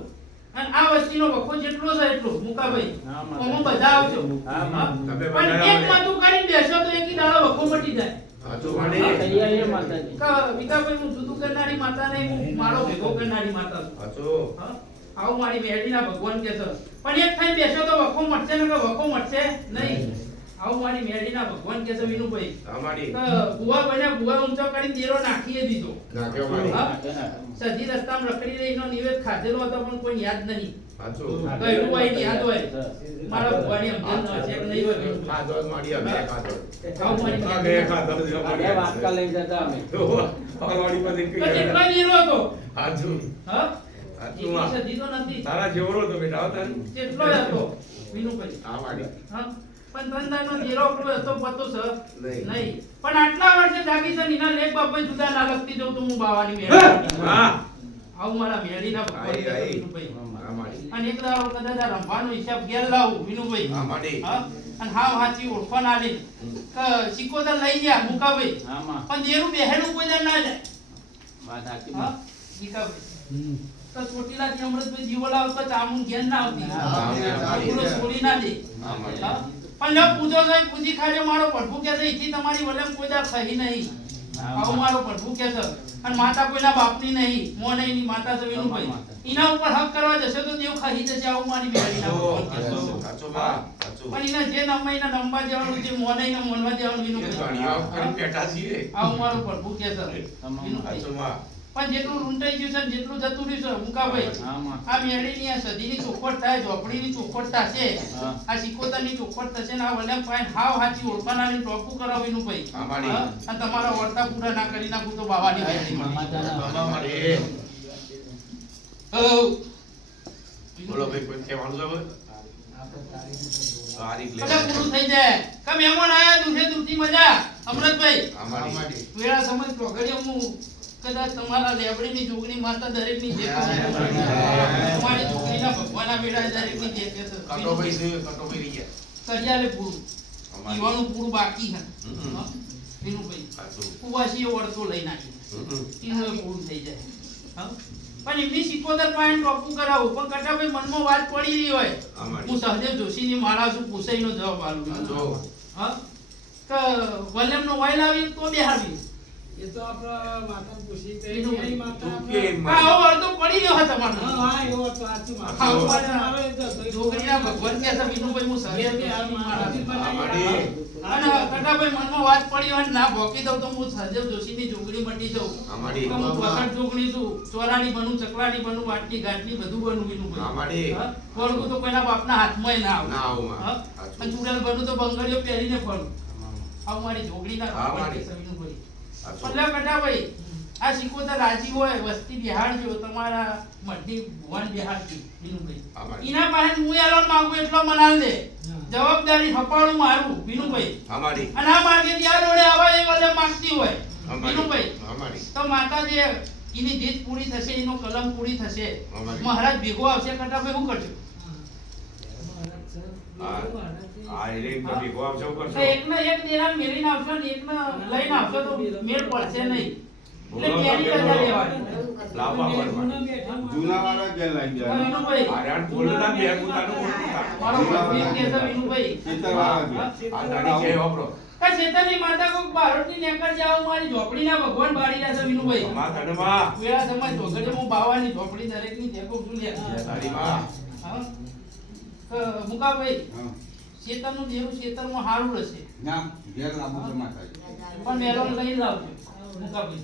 અને આ વસ્તીનો વખો જેટલો છે એટલો મુકાભાઈ હા, ઓમાં બધા આવજો હા, હા? તમે પણ બધા એક માતું કરીને બેસો તો એકી દાડો વખો મટી જાય સાચું હા, માડી તૈયારી છે માતાજી. વિકાભાઈ હું જુદું કરનારી માતા નહીં, હું માળો ભેગો કરનારી માતા છું. સાચું હા? આવું મારી મેરડીના ભગવાન કહે છે. પણ એક થઈને બેસો તો વખો મટશે ને કે વખો મટશે નહીં. આવું મારી મેરડીના ભગવાન કહે છે વિનુભાઈ. હા માડી તો ભુવા બન્યા, ભુવા ઊંચો કરીને દેરો નાખીએ દીધો. નાખ્યો માડી હા? સજી રસ્તામાં રખડી રહીનો નિવેદ ખાધેલો હતો પણ કોઈ યાદ નહીં. સાચું તો એટલું હોય નહીં, યાદ હોય. મારા ભુવાની સમજણ છે કે નહીં હોય વિનુભાઈ? ખાધો જ માડી અમે ખાધો આવું મારી આ મેરડી. ગયા ખાધો જ બે વાટકા લઈ જતા અમે. પાલવાડી પર તો નીકળી કેટલો ગયા. દેરો હતો? સાચું હા? સાચું માં. એટલી સદી તો નથી. તારા જેવડો તો બેટા હો તારી. કેટલો હતો વિનુભાઈ? હા માડી હા? પણ ધંધાનો દેરો આપણો હતો પતો છે નહીં. નહીં. પણ આટલા વર્ષે જાગી છે ને એના લેખ બાપાઈ જુદા ના લખતી જવું તો હું બાવાની મેળી. હા આવું મારા મેળીના ભગવાન આઈ, કહે છે આઈ. વિનુભાઈ. હા માડી અને એક દાડો કદાચ આ રંભાનો હિસાબ ઘેર લાવું વિનુભાઈ. હા માડી હા? અને હાવ હાચી ઓળખાણ આલી કે સિકોતર લઈ ગયા મુકાભાઈ. હા, માં. પણ દેરું બેહેલું કોઈ દર ના જાય. વાત સાચી, હા? માં. વિકાભાઈ. તો ચોટીલાથી અમૃતભાઈ જીવો લાવતો ચામું ઘેર ના આવતી. હા, આપણો છોડી ના દે. હા માડી હા? પણ લો પૂજો છે પૂજી ખાજો મારો પ્રભુ કે છે ઈથી તમારી વલમ કોઈ દાડ ખહી નહીં. આવું મારો પ્રભુ કે છે. અને માતા કોઈના બાપની નહીં, મોનેની માતા છે વિનુભાઈ. એના ઉપર હક કરવા જશે તો દેવ ખહી જશે. આવું મારી મેળવીના ભગવાન કહે છે. સાચું સાચું માં સાચું પણ એને જે નંબર નંબર દેવાનું, જે મોને મોનવા દેવાનું એ વિનુભાઈ. ઘણીવાર કરી પેટા છીએ આવું મારો પ્રભુ કે છે તમામ વિનુભાઈ. સાચું માં પણ જેટલું લૂંટાઈ ગયું છે ને જેટલું જતું રહ્યું છે મુકાભાઈ, હા, માં. આ મેળીની આ સદીની ચોખવટ થાય, ઝોપડીની ચોખવટ થશે, હા. આ સિકોતરની ચોખવટ થશે ને આ વલમ પાયન હાવ હાચી ઓળખાનારી ટોપું કરાવીનું ભાઈ. હા, માડી. હા? અને તમારા વર્તા પૂરા ના કરી નાખું તો બાવાની મેળીમાં. માતાના. બાબા માડી હઉ. બોલો ભાઈ કોઈ કહેવાનું છે ભાઈ? તારીખ લે કદાચ પૂરું થઈ જાય કે મહેમાન આયા દૂધે દૂધની મજા. અમૃતભાઈ હા માડી વેળા સમય પ્રોગડ્યો હું કદાચ તમારા લેબડીની જોગણી માતા દરેકની જે તમારી જોગણીના ભગવાનના વેળા દરેકની જે કે છે. કટોભાઈ છે કટોભાઈ રહી ગયા કરિયાલે પૂરું અમારી. પીવાનું પૂરું બાકી છે. હમ. હા? વિનુભાઈ સાચું કુવાસીએ વળતો લઈ નાખી હમ. એનું પૂરું થઈ જાય. હા? પણ એમની સિકોતર પાયણ ટોપું કરાવું પણ કટાભાઈ મનમાં વાત પડી રહી હોય, હા, માડી. હું સહદેવ જોશીની માળા છું, પૂછાઈનો જવાબ આલું. સાચું. હા? કે વલ્લમનો વાઇલ આવી તો બેહાડવી. એ તો આપણા માતા પૂછી તે એનું એની માતા તું આપણે- કે હા, આવો અડધો પડી ગયો હતો તમારો. હા, હા, એવો તો સાચું વાત. હા, આવું આવે આવે. તો જોગણીના ભગવાન કે છે વિનુભાઈ હું સહદેવની માળા છું. હા, માડી. અને કટાભાઈ મનમાં વાત પડી હોય ને ના ભોકી દઉં તો હું સહદેવ જોશીની જોગણી મટી જાઉં. હા, માડી. કે હું વખત જોગણી છું, ચોરાની બનું, ચકલાની બનું, વાટની ગાંઠની બધું બનું હા, વિનુભાઈ. માડી. હા? વળગું તો કોઈના બાપના હાથમાંય ના ના આવું. આવું, હા? સાચું. અને ચૂડેલ બનું તો બંગડીઓ પહેરીને ફરું. આવું મારી જોગણીના હા, ભગવાન માડી. કે છે વિનુભાઈ. સાચું. એટલે કટાભાઈ આ સિકોતર રાજી હોય વસ્તી બિહાડજો, તમારા મઢની ભુવન બિહાડજો વિનુભાઈ. હા, માડી. એના પાસે હું એલોન માંગુ એટલો મનાલ દે. જવાબદારી હપાડું મારું વિનુભાઈ. હા, માડી. અને આ માર્ગે ત્યાં રોડે આવા એ વલે માંગતી હોય હા, માડી. વિનુભાઈ, હા, માડી. તો માતા જે એની જીત પૂરી થશે, એનો કલમ પૂરી થશે, હા, માડી. મહારાજ ભેગો આવશે. કટાભાઈ શું કરજો? આ એટલે એક તો ભેગો આવશે, એવું તો કરશો. એકને એક દેરાને મેલીને આવશો ને એકને લઈને આવશો તો મેળ પડશે નહીં. એટલે બોલો તો પહેલી બેઠો. રજા લેવાની. લાવવા પડવા. જૂના વાળા ઘેર લાગી તો જાય વિનુભાઈ, આર્યાન બોલતા બે પોતાનું બોલતા. મારો ભક્તિ કે છે વિનુભાઈ. ખેતરવાળા ઘેર. આ તારી છે વાપરો. આ શેતાની માતા કોક બારોટની નેકર જાવ મારી ઝોપડીના ભગવાન બાળી રહ્યા છે વિનુભાઈ. માં તને માં. વેળા સમય ઝોગડે હું બાવાની ઝોપડી દરેકની દેખો છું લે. તારી માં. હા? તો મુકાભાઈ હા. શેતરનું દેવું શેતરમાં હારું રહેશે. ના ઘેર લાંબુ છે માતાજી. પણ મેલોન લઈ લાવજો મુકાભાઈ.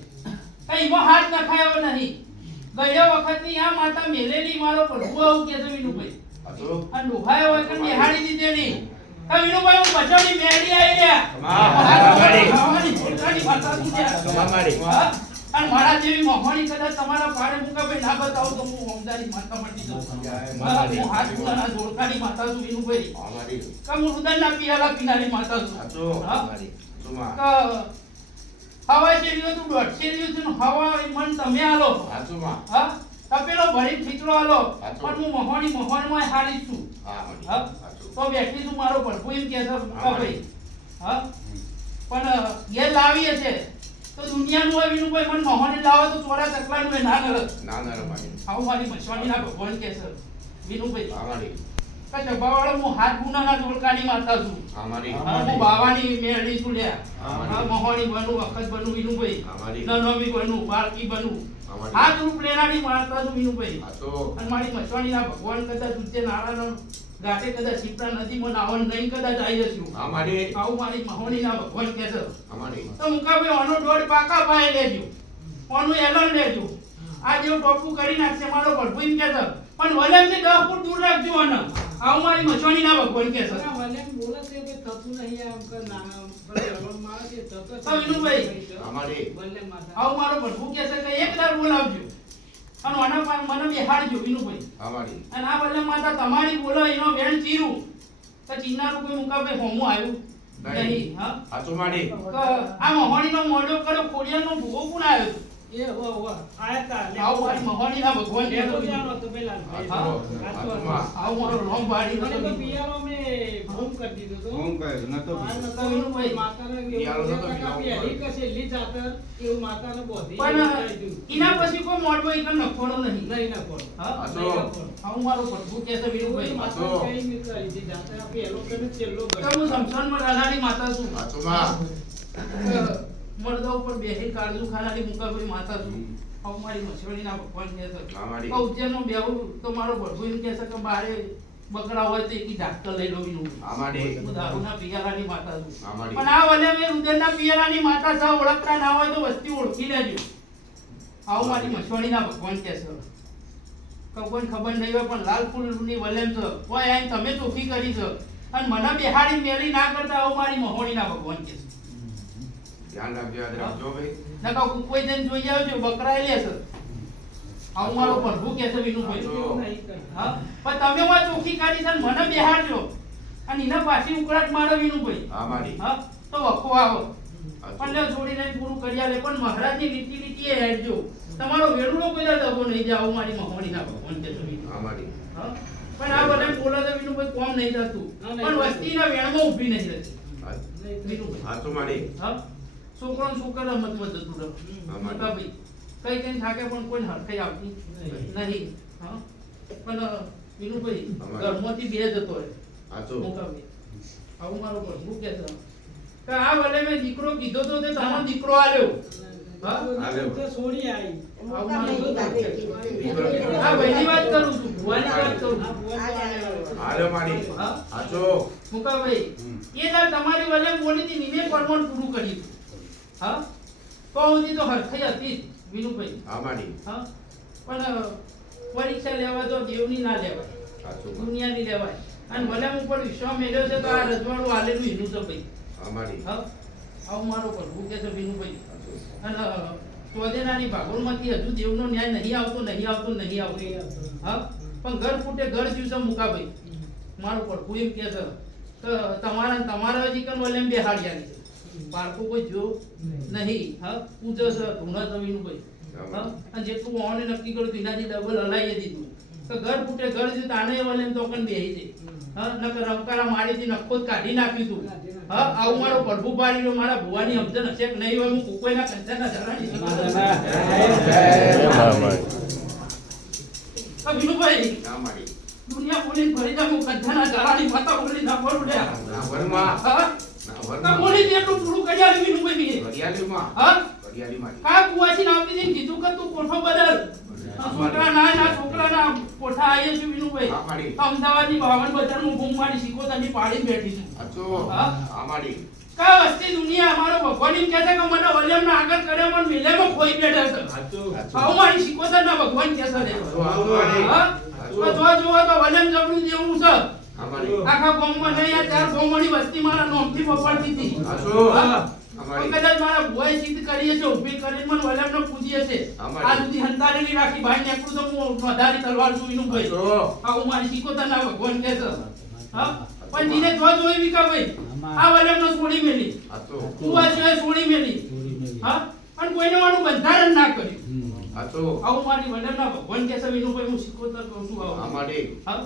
કઈમાં હાથ નખાયો નહીં. ગયા વખતની આ માતા મેલેલી મારો પ્રભુ આવું કે છે વિનુભાઈ. સાચું. આ ડોહાયો હોય કે નિહાળી દીધેલી. આ વિનુભાઈ હું બચાવની મેળી આવી રહ્યા. હા, મારી. ખાવાની પોતાની માતા તું છે. હા, મારી. હા? અને મારા જેવી મોહણી કદાચ તમારા પાડે મુકાભાઈ ના બતાવો તો હું હોમદારી માતા મટી જાઉં. હા, હું હાથ પૂરાના જોડકાની માતા છું વિનુભાઈ. હા, મારી. કે હું રુદનના પિયાલા પીનારી માતા છું. સાચું. હા? મારી. સાચું માં. કે હવા શેરીઓ તું દોઢ શેરીઓ છું ને હવા મન તમે આલો. સાચું માં. હા? તપેલો ભરી ખીચડો આલો. સાચું. પણ હું મોહણીમાં હારી છું. હા, મારી. હા? સાચું. તો બેઠી છું મારો પ્રભુ એમ કે છે મુકાભાઈ. મારી. હા? પણ ઘેર લાવીએ છે તો દુનિયાનું હોય વિનુભાઈ મને મોહણી લાવો તો ચોરા ચકલાનું હોય ના નરક. ના ના રે મારી. આવું મારી મસવાડીના ભગવાન કે છે. વિનુભાઈ અમારી કે ડબ્બાવાળો હું હાથ ગુનાના ધોળકાની માતા છું અમારી હું બાવાની મેળી છું લ્યા અમારી. મહોણી બનું વખત બનું વિનુભાઈ અમારી. નનમી બનું બાળકી બનું અમારી. હાથ રૂપ લેનારી માતા છું વિનુભાઈ આ તો અને મારી મચવાણીના ભગવાન કદાચ ઉચ્ચે નારાયણ ઘાટે કદાચ શિપ્રા નદીમાં નાવન નહીં કદાચ આવી જશું અમારી આવું મારી મહોણીના ભગવાન કહે છે અમારી તો મુકાભાઈ આનો દોડ પાકા પાયે લેજો આનું એલન લેજો આ જેવું ટોપું કરી નાખશે મારો પ્રભુ એમ કહે છે પણ વલણથી 10 ફૂટ દૂર રાખજો આને આવું મારી મચવાણીના ભગવાન કહે છે ના, મને એમ બોલે છે કે થતું નહીં આમ કે ના પણ જવાબ મારે છે થતો તો વિનુભાઈ, અમારી બોલે માતા આવું મારો પ્રભુ કહે છે કે એક દર બોલાવજો અને આના પર મને બેહાડજો વિનુભાઈ અમારી અને આ બદલે માતા તમારી બોલો એનો વેણ ચીરું તો ચીનારું કોઈ મુકાભાઈ હોમું આવ્યું નહીં હા આ તો મારી કે આ મહોણીનો મોઢો કર્યો ખોડિયાનો ભૂવો કોણ આવ્યો એ હો આયા તા આવું મારી મહોણીના ભગવાન કહે છે લેતો વિનુભાઈ. જાણો તો પેલા આ તો હા. આ તો માં આવું મારો રોમ ભાડી મને તો નતો પિયારો મે ભૂમ કરી દીધો તો હું કહે નતો આ પીધો. નતો વિનુભાઈ. માતાને પિયારો નતો એવું પીવાનો. પહેલી કશે લી જાતર એવું માતાને બોધી પણ એના પછી કોઈ મોડવો એક નખોડો નહીં નહીં ના કોણ હા આ તો આવું મારો પ્રભુ કહે છે વિનુભાઈ તો. માતા કઈ ની કરી દી જાતર આ પહેલો કરે છેલ્લો કે હું સમસનમાં રાધાની માતા છું આ તો માં મરદા ઉપર બેહી કાળજુ ખાનારી મુકાભાઈ માતા છું આવું મારી મછવડીના ભગવાન કહે છે હા, મારી. તો ઉજ્જૈનનું બેહું તો મારો પ્રભુ એમ કહે છે કે બારે બકરા હોય તો એકી ડાક્ટર લઈ લો વિનુભાઈ અમારી હું દારૂના પિયારાની માતા છું અમારી. પણ આ વલે મેં રુદનના પિયારાની માતા છે ઓળખતા ના હોય તો વસ્તી ઓળખી લેજો આવું મારી મછવાણીના ભગવાન કહે છે કોઈને ખબર નહીં હોય પણ લાલ ફૂલની વલેમ છે કોઈ આઈને તમે ચોખ્ખી કરી છે અને મને બેહાડી મેલી ના કરતા આવું મારી મહોણીના ભગવાન કહે છે ધ્યાન રાખજો યાદ રાખજો ભાઈ નકા કોઈ જણ જોઈ આવજો બકરા એ લેશે આવું મારો પ્રભુ કહે છે વિનુભાઈ હા પણ તમે માં ચોખ્ખી કાઢી છે અને મને બેહાડજો અને એના પાછી ઉકળાટ મારો વિનુભાઈ અમારી હા તો વખો આવો પણ લે જોડી લઈને પૂરું કરી આલે પણ મહારાજની લીટી લીટી એ હેડજો તમારો વેડુલો કોઈ દબો નહીં જાય આવું મારી મહોણીના ભગવાન કહે છે વિનુભાઈ. અમારી હા પણ આ બધા બોલો તો વિનુભાઈ કોમ નહીં થતું પણ વસ્તીના વેણમાં ઊભી નહીં રહેતી વિનુભાઈ આ તો મારી હા છોકરો ને છોકરા રમતમાં જતું રહે અમારી. ભાઈ કઈ કઈ થાકે પણ કોઈ હરખાઈ આવતી નહીં હા પણ વિનુભાઈ અમારી. ઘરમાંથી બે જતો રહે આ તો મોકાભાઈ આવું મારો પ્રભુ કહે છે કે આ વલે મેં દીકરો કીધો તો તે તમારો દીકરો આલ્યો તો છોડી આવી આવું મારું દીકરો આ ભાઈની વાત કરું છું ભુવાની વાત કરું આ છું ભુવન તો આયા. હાલો મારી હા આ તો મુકાભાઈ એ દાળ તમારી વલે બોલી હતી નિમે પરમણ પૂરું કર્યું હા તો સુધી તો હરખાઈ હતી જ, વિનુભાઈ અમારી હા પણ પરીક્ષા લેવા તો દેવની ના લેવાય આ તો દુનિયાની લેવાય અને વલમ ઉપર વિશ્વાસ મેળ્યો છે તો આ રજવાડું આલેલું હિન્દુ છે ભાઈ અમારી હા આવું મારો પ્રભુ કે છે વિનુભાઈ અને ચોદેનાની ભાગોળમાંથી હજુ દેવનો ન્યાય નહીં આવતો નહીં આવતો નહીં આવતો હા પણ ઘર ફૂટે ઘર જીવશે મુકાભાઈ મારો પ્રભુ એમ કહે છે કે તમારા હજી કન વલમ બેહાડ્યાની છે બાળકો કોઈ જો નહીં હા પૂજો છે ધૂણા જમીનું ભાઈ હા અને જેટલું ઓને નક્કી કર્યું એનાથી ડબલ હલાવી દીધું તો ઘર ફૂટે ઘર જીવ તાણે વલમ તો કન બેહી છે હા નકર રમકારા મારીથી નખો જ કાઢી નાખ્યું તું હા આવું મારો પ્રભુ પાડી લો મારા ભુવાની સમજણ હશે કે નહીં હોય હું કોકોઈના કંચરના જરાની વિનુભાઈ અમારી દુનિયા બોલી ફરી જા હું કંચના જરાની માતા બોલી ના બોલું લે ના વરમાં હા ના તો વરમાં બોલી તે એટલું પૂરું કરી આલી વિનુભાઈ ઘડિયાળીમાં હા ઘડિયાળીમાં કા કુવાસી નાવતી ને કીધું કે તું કોઠો બદલ આ છોકરા ના છોકરા ના કોઠા આયે છે વિનુભાઈ હા, પાડી. તો અમદાવાદની 52 બજારમાં બૂમ મારી શીખો તમે પાડી બેઠી છું આ તો હા? અમારી કા વસ્તી દુનિયા અમારો ભગવાન એમ કહે છે કે મને વલ્યમ ના આગળ કર્યો પણ મિલેમાં ખોઈ બેઠા છે આ તો આવું મારી શીખોતર ના ભગવાન કહે છે તો અમારી હા તો જો તો વલ્યમ જબરું જેવું છે અમારી આખા ગામમાં નહીં આ 4 ગામોની વસ્તી મારા નોમથી પકડતી હતી આ તો હા? અમારી પણ કદાચ મારા ભુવાએ સિદ્ધ કરીએ છે ઊભી કરીને મને વલ્લભને પૂજીએ છે અમારી. આ સુધી હંતારેલી રાખી ભાઈ નેકડું તો હું વધારી તલવાર છું એનું ભાઈ તો આવું મારી શીખોતરના ભગવાન કહે છે હા પણ જીને જો જોઈ વિકા ભાઈ આ વલ્લભને છોડી મેલી આ તો કુવા સિવાય છોડી મેલી હા પણ કોઈને મારું બંધારણ ના કર્યું આ તો આવું મારી વલ્લભના ભગવાન કહે છે વિનું ભાઈ હું શીખોતર કહું છું આવું અમારી હા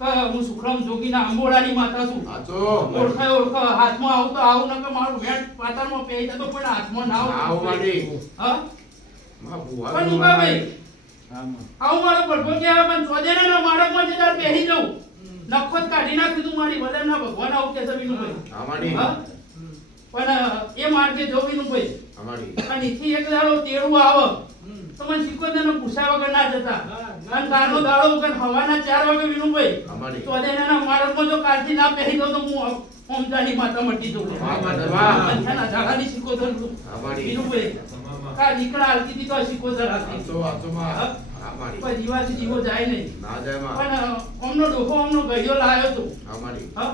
કે હું સુખરામ જોગીના અંબોડાની માતા છું આ તો ઓળખાય હાથમાં આવું તો આવું નકર મારું વેટ પાતાળમાં પહેરી જતો પણ હાથમાં ના આવું મારી હા માં બુવા પણ ઉભા ભાઈ આવું મારો ભડકો કહેવાય પણ ચોદેરાના માળકમાં જે તાર બેસી જવું નખો જ કાઢી નાખ્યું તું મારી વલણના ભગવાન આવું કે છે વિનુભાઈ અમારી હા? પણ એ માર્ગે જો વિનુભાઈ અમારી અને એથી એક દાડો તેડું આવે તો મને સિકોતરને પૂછ્યા વગર ના જતા અને કારનો દાડો વગર હવાના 4 વાગે વિનુભાઈ અમારી ચોદેરાના માળકમાં જો કાલથી ના બેસી દઉં તો હું ઓમજાની માતા મટી જઉં અંધાના ઝાડાની સિકોતર અમારી વિનુભાઈ કા નીકળા હાલતી હતી તો સિકોતર હાલતી આચો આચો માં અમારી કોઈ જીવાથી જીવો જાય નહીં ના જાય માં પણ અમનો ડોકો અમનો ગયો લાયો તો અમારી હા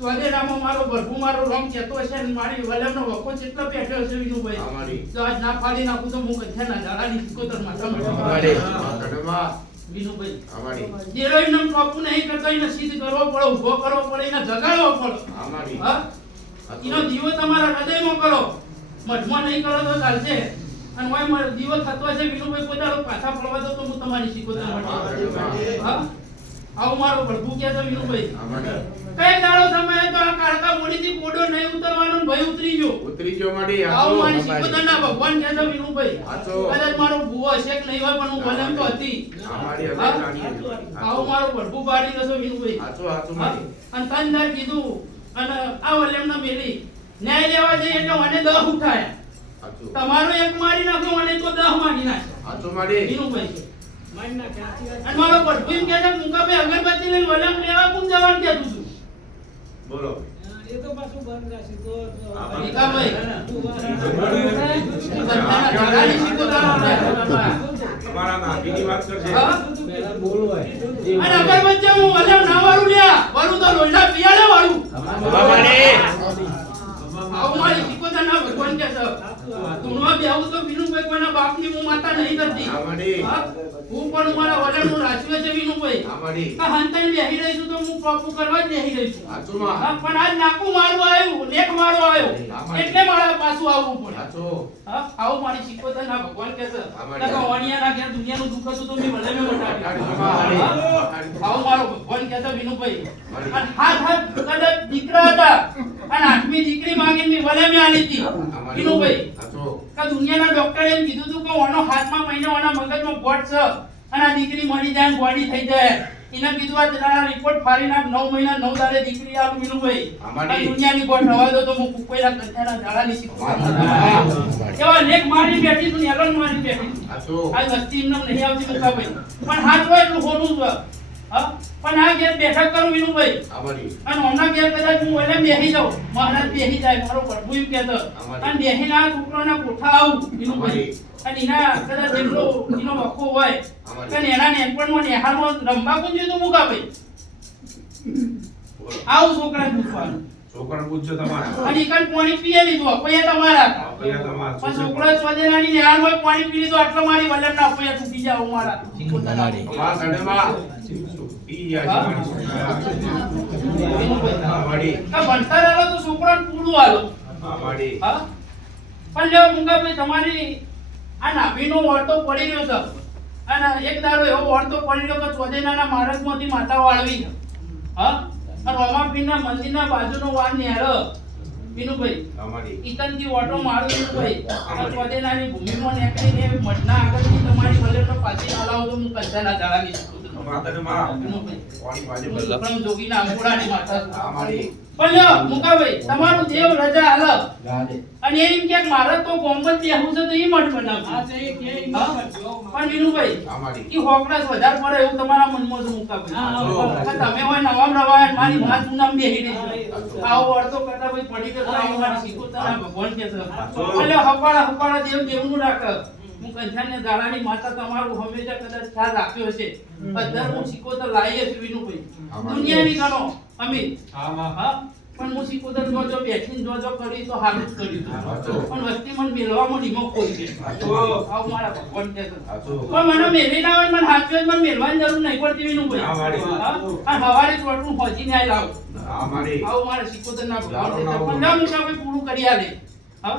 ચોદેરામાં મારો ભરભુ મારો રંગ કહેતો હશે ને મારી વલમનો વખો કેટલો બેઠો છે વિનુભાઈ અમારી તો આજ ના ફાડી નાખું તો હું કથ્યાના ઝાડાની સિકોતર માતા અમારી મટી કડમાં વિનુભાઈ અમારી જેરો એમને ટોપુ નહીં કરતો એને સિદ્ધ કરવો પડે ઉભો કરવો પડે એને જગાડવો પડે અમારી હા એનો દીવો તમારા હૃદયમાં કરો મઠમાં નહીં કરો તો ચાલશે અને ઓય મારો દીવો થતો હશે વિનુભાઈ પોતાનો પાછા પડવા દો તો હું તમારી સિકોતર મટી હા આવું મારો ભડકું કે છે વિનુભાઈ અમારી કઈ દાડો સમય તો આ કાળકા મોડીથી કોડો નહીં ઉતરવાનો ને ભય ઉતરી ગયો ઉતરી ગયો માડી આવું મારી આચો સિકોતરના ભગવાન કે છે વિનુભાઈ આચો. કદાચ મારો ભૂવો હશે કે નહીં હોય પણ હું ભલે તો હતી અમારી હા? હવે જાણીએ આવું મારું ભડકું પાડી દશો વિનુભાઈ આચો આચો હા? માડી અને તનદાર કીધું અને આ વલેમના મેલી ન્યાય લેવા જઈએ એટલે મને 10 ઉઠાયા આચો તમારો એક મારી નાખ્યો મને તો 10 મારી નાખ્યો આચો માડી વિનુભાઈ મારી નાખે, સાચી વાત. અને મારો ભડકું એમ કહે છે મુકાભાઈ અગરબત્તી લઈને વલેમ લેવા કોણ જવાનું કહેતું હતું બોલો એ તો પાછું બંધ રાખશે તો ભીખાભાઈ હા. બધાના ઝઘડાની સિકોતર આપણે. અમારા નાભીની વાત કરશે હા? પહેલા બોલવાય અને અગરબત્તી હું વલેમ ના વાળું લ્યા વાળું તો લોઢા પિયાલે વાળું આવું મારી સિકોતરના ભગવાન કે છે તુણવા બેહું તો વિનુભાઈ કોઈના બાપની હું માતા નહીં કરતી અમારી હા? હું પણ મારા વલણનું રાખ્યું છે વિનુભાઈ અમારી આ હંતાઈને બેહી રહી છું તો હું ટોપું કરવા જ બેહી રહી છું આચો માં હા, પણ આજ નાકું મારવા આવ્યું લેખ મારવા આવ્યો એટલે મારા પાછું આવવું પડે આચો હા આવું મારી સિકોતરના ભગવાન કે છે અમારી. નકર વાણિયાના ઘેર દુનિયાનું દુઃખ હતું તો મેં ભલે મેં મટાડ્યું. હા? આવું મારો ભગવાન કે છે વિનુભાઈ અને હાથ કદાચ દીકરા હતા અને 8મી દીકરી માંગીને મેં ભલે મેં આલી હતી વિનુભાઈ આચો કે દુનિયાના ડોક્ટરે એમ કીધું હતું કે ઓનો હાથમાં મહિને ઓના મગજમાં ગોઠ છે અને આ દીકરી મરી જાય ને ગોડી થઈ જાય એને કીધું આ તારા રિપોર્ટ ફાડી નાખ 9 મહિના 9 દાડે દીકરી આલું વિનુભાઈ અમારી. આ દુનિયાની ગોઠ રવા દો તો હું કુકવેલા કથાના ઝાડાની શીખવા એવા લેખ મારી બેઠી તું નેલન મારી બેઠી તું. આચો આ વસ્તી એમને નહીં આવતી મુકાભાઈ પણ હાથ હોય એટલું ખોટું છે હા પણ આ ઘેર બેઠક કરું વિનુભાઈ અમારી અને હમણાં ઘેર કદાચ હું એને બેહી જાઉં મહારાજ બેહી જાય મારો પ્રભુ એમ કહેતો અને બેહીને આ છોકરાના કોઠા આવું વિનુભાઈ અને એના કદાચ એટલો એનો વખો હોય કે એના નેનપણમાં નેહારમાં રમવા કોણ જોયું મુકાભાઈ આવું છોકરાને પૂછવાનું છોકરાને પૂછજો તમારા અને ઈકન પાણી પીએ લીધું અપૈયા તમારા અપૈયા તમારા. પણ છોકરા સ્વદેનાની નેહારમાં પાણી પી લીધું આટલો મારી વલ્લભના અપૈયા તૂટી જાવ મારા અમારા કડમાં પી ગયા છે અમારી આ ભણતર આલો તો છોકરાને પૂરું આલો અમારી હા પણ લેવા મુકાભાઈ તમારી આ નાભીનો વળતો પડી રહ્યો છે અને એક દાડો એવો વળતો પડી રહ્યો કે ચોદેનાના માર્ગમાંથી માતા વાળવી છે હા અને રમાપીરના મંદિરના બાજુનો વાડ નેહરો વિનુભાઈ અમારી ઈકનથી ઓટો મારું વિનુભાઈ આ ચોદેનાની ભૂમિમાં નીકળીને મઠના આગળથી તમારી વલેટો પાછી હલાવો તો હું કંસાના ઝાડાની અમારા કડમાં વિનુભાઈ પાણી બાજુ હું સુખરામ જોગીના અંગોડાની માતા છું. અમારી પણ લ્યો મુકાભાઈ તમારું દેવ રજા હાલ અને એમ કે મારે તો ગોમત બેહું છે તો ઈ મઠ બનાવ આ તો એ કે એમ હા? કરજો. પણ વિનુભાઈ અમારી ઈ હોકડાસ વધારે પડે એવું તમારા મનમાં છે મુકાભાઈ કે તમે હોય નવામ રવાય મારી માં જૂનામ બેહી રહી છે આવો અડધો કરતા ભાઈ પડી ગયો આવો મારી શીખોતાના ભગવાન કે છે એટલે હપાળા હપાળા દેવ દેવનું રાખ હું કંઠાને દાડાની માતા તમારું હંમેશા કદાચ ખ્યાલ રાખ્યો હશે બધા હું શીખોતર લાવી હશે વિનુભાઈ દુનિયાની ગણો અમીર હા પણ હું શીખોતર જો બેઠીને જો કરી તો હાલ જ કર્યું પણ વસ્તી મને મેળવામાં નિમક કોઈ છે આવું મારા ભગવાન કે છે પણ મને મેલી ના હોય મને હાથ મને મેળવાની જરૂર નહીં પડતી વિનુભાઈ હા અને હવારે ચોટલું પહોંચીને આવી લાવ અમારી આવું મારા શીખોતરના ભગવાન કે છે પણ ના મુકાભાઈ પૂરું કરી આલે હા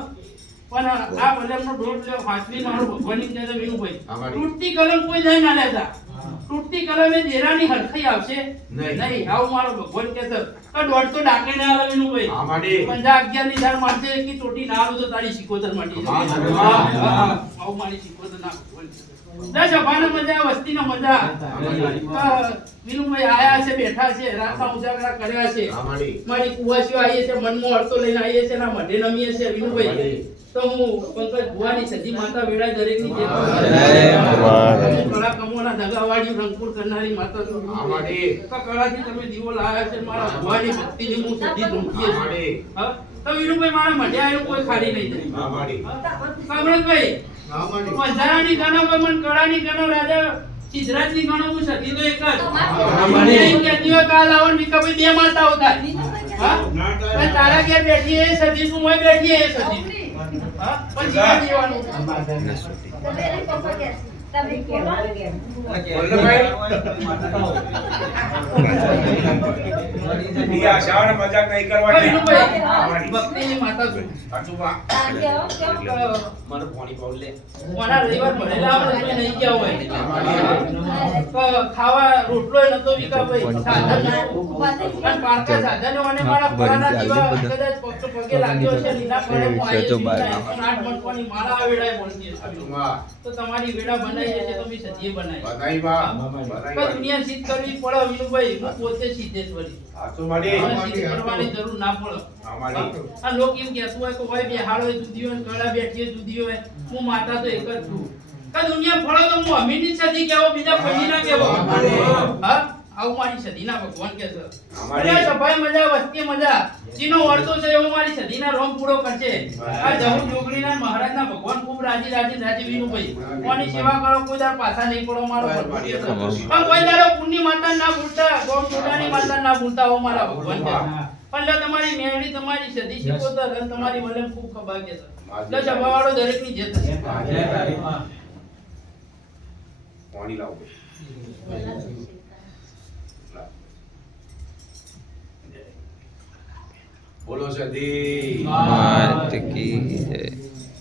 પણ આ બલમનો ડોટ લ્યો હાથવી મારો ભગવાનની કે છે વિનુભાઈ તૂટતી કલમ કોઈ જાય ના લેતા તૂટતી કલમે દેરાની હરખાઈ આવશે નહીં આવું મારો ભગવાન કે છે તો દોઢ તો ડાકે ના આવે વિનુભાઈ અમારી 50 11 ની ધાર મારશે કે ચોટી ના આવું તો તારી શીખોતર માટી જશે. હા, હા, હા. આવું મારી શીખોતર ના ભગવાન કે છે. ના સભાને મજા, વસ્તીને મજા. વિનુભાઈ આયા છે, બેઠા છે, રાતના ઉજાગરા કર્યા છે. મારી કુવાસીઓ આવી છે, મનમાં અડતો લઈને આવી છે, ના મઢે નમીએ છે. વિનુભાઈ તો હું પંકજ ભુવાની સતી માતા વેળા દરેકની જે કળા કમોના ધગાવાળી રંગપુર કરનારી માતા છું. કળાથી તમે દીવો લાવ્યા છે, મારા ભુવાની ભક્તિની હું સદી ઢૂંઢીએ છું. હા? તો વિનુભાઈ મારા મઢે આવેલું કોઈ ખાલી નહીં જાય. કમળભાઈ વધારાની ગણો કોઈ મન કળાની ગણો રાજા સિદ્ધરાજની ગણો હું સતી તો એક જ. એમ કહેતી હોય કાલ આવો ને વિકાભાઈ બે માતાઓ થાય. હા? પણ તારા ઘેર બેઠી એ સતી તું મોય બેઠી એ સતી. હા? પણ જીવા દેવાનું. તમે એને પપ્પા કે તમે કેવો મજાક નહીં કરવાની. વિનુભાઈ ભક્તિની માતા છું. તાર કેવો કેવો મને પાણી પાઉં લે. મારા રવિવાર ભણેલા આવે તો નહીં કેવું હોય. ખાવા રોટલો નતો વિકાભાઈ. સાધન અને પારકા સાધનો અને મારા ફળાના દીવા કદાચ પગે લાગ્યો છે. લીલા ફળે હું આવી છું. 8 મણકોની માળા આ વેળાએ મળતી હશે. તો તમારી વેળા બનાવી છે તો મેં સજીએ બનાવી. પણ દુનિયા સિદ્ધ કરવી પડે વિનુભાઈ. હું પોતે સિદ્ધેશ્વરી. મને સિદ્ધ કરવાની જરૂર ના પડે. આ લોકો એમ કહેતું હોય કે ભાઈ બેહાડો જુદી હોય, કળા બેઠી જુદી હોય. હું માતા તો એક જ છું. કે દુનિયા ફળો તો હું અમીની સદી કહેવો, બીજા કોઈ ના કહેવો. હા? આવું મારી સદીના ભગવાન કે છે. એટલે સભાઈ મજા, વસ્તી મજા. જીનો વર્તો છે એવો મારી સદીના રોમ પૂરો કરશે. આ જહુ જોગણીના મહારાજના ભગવાન ખૂબ રાજી વિનુભાઈ. કોની સેવા કરો, કોઈ દાર પાછા નહીં પડો મારો ભગવાન. પણ કોઈ દારો પુણ્ય માતા ના ભૂલતા, ગોળ મોઢાની માતા ના ભૂલતા હો મારા ભગવાન કે. પણ લે તમારી મેળવી, તમારી સદી શીખોતર અને તમારી વલમ ખૂબ ખભાગ્ય છે. એટલે સભાવાળો દરેકની જે થશે. પાણી લાવો. બોલો સદી માત કી જય.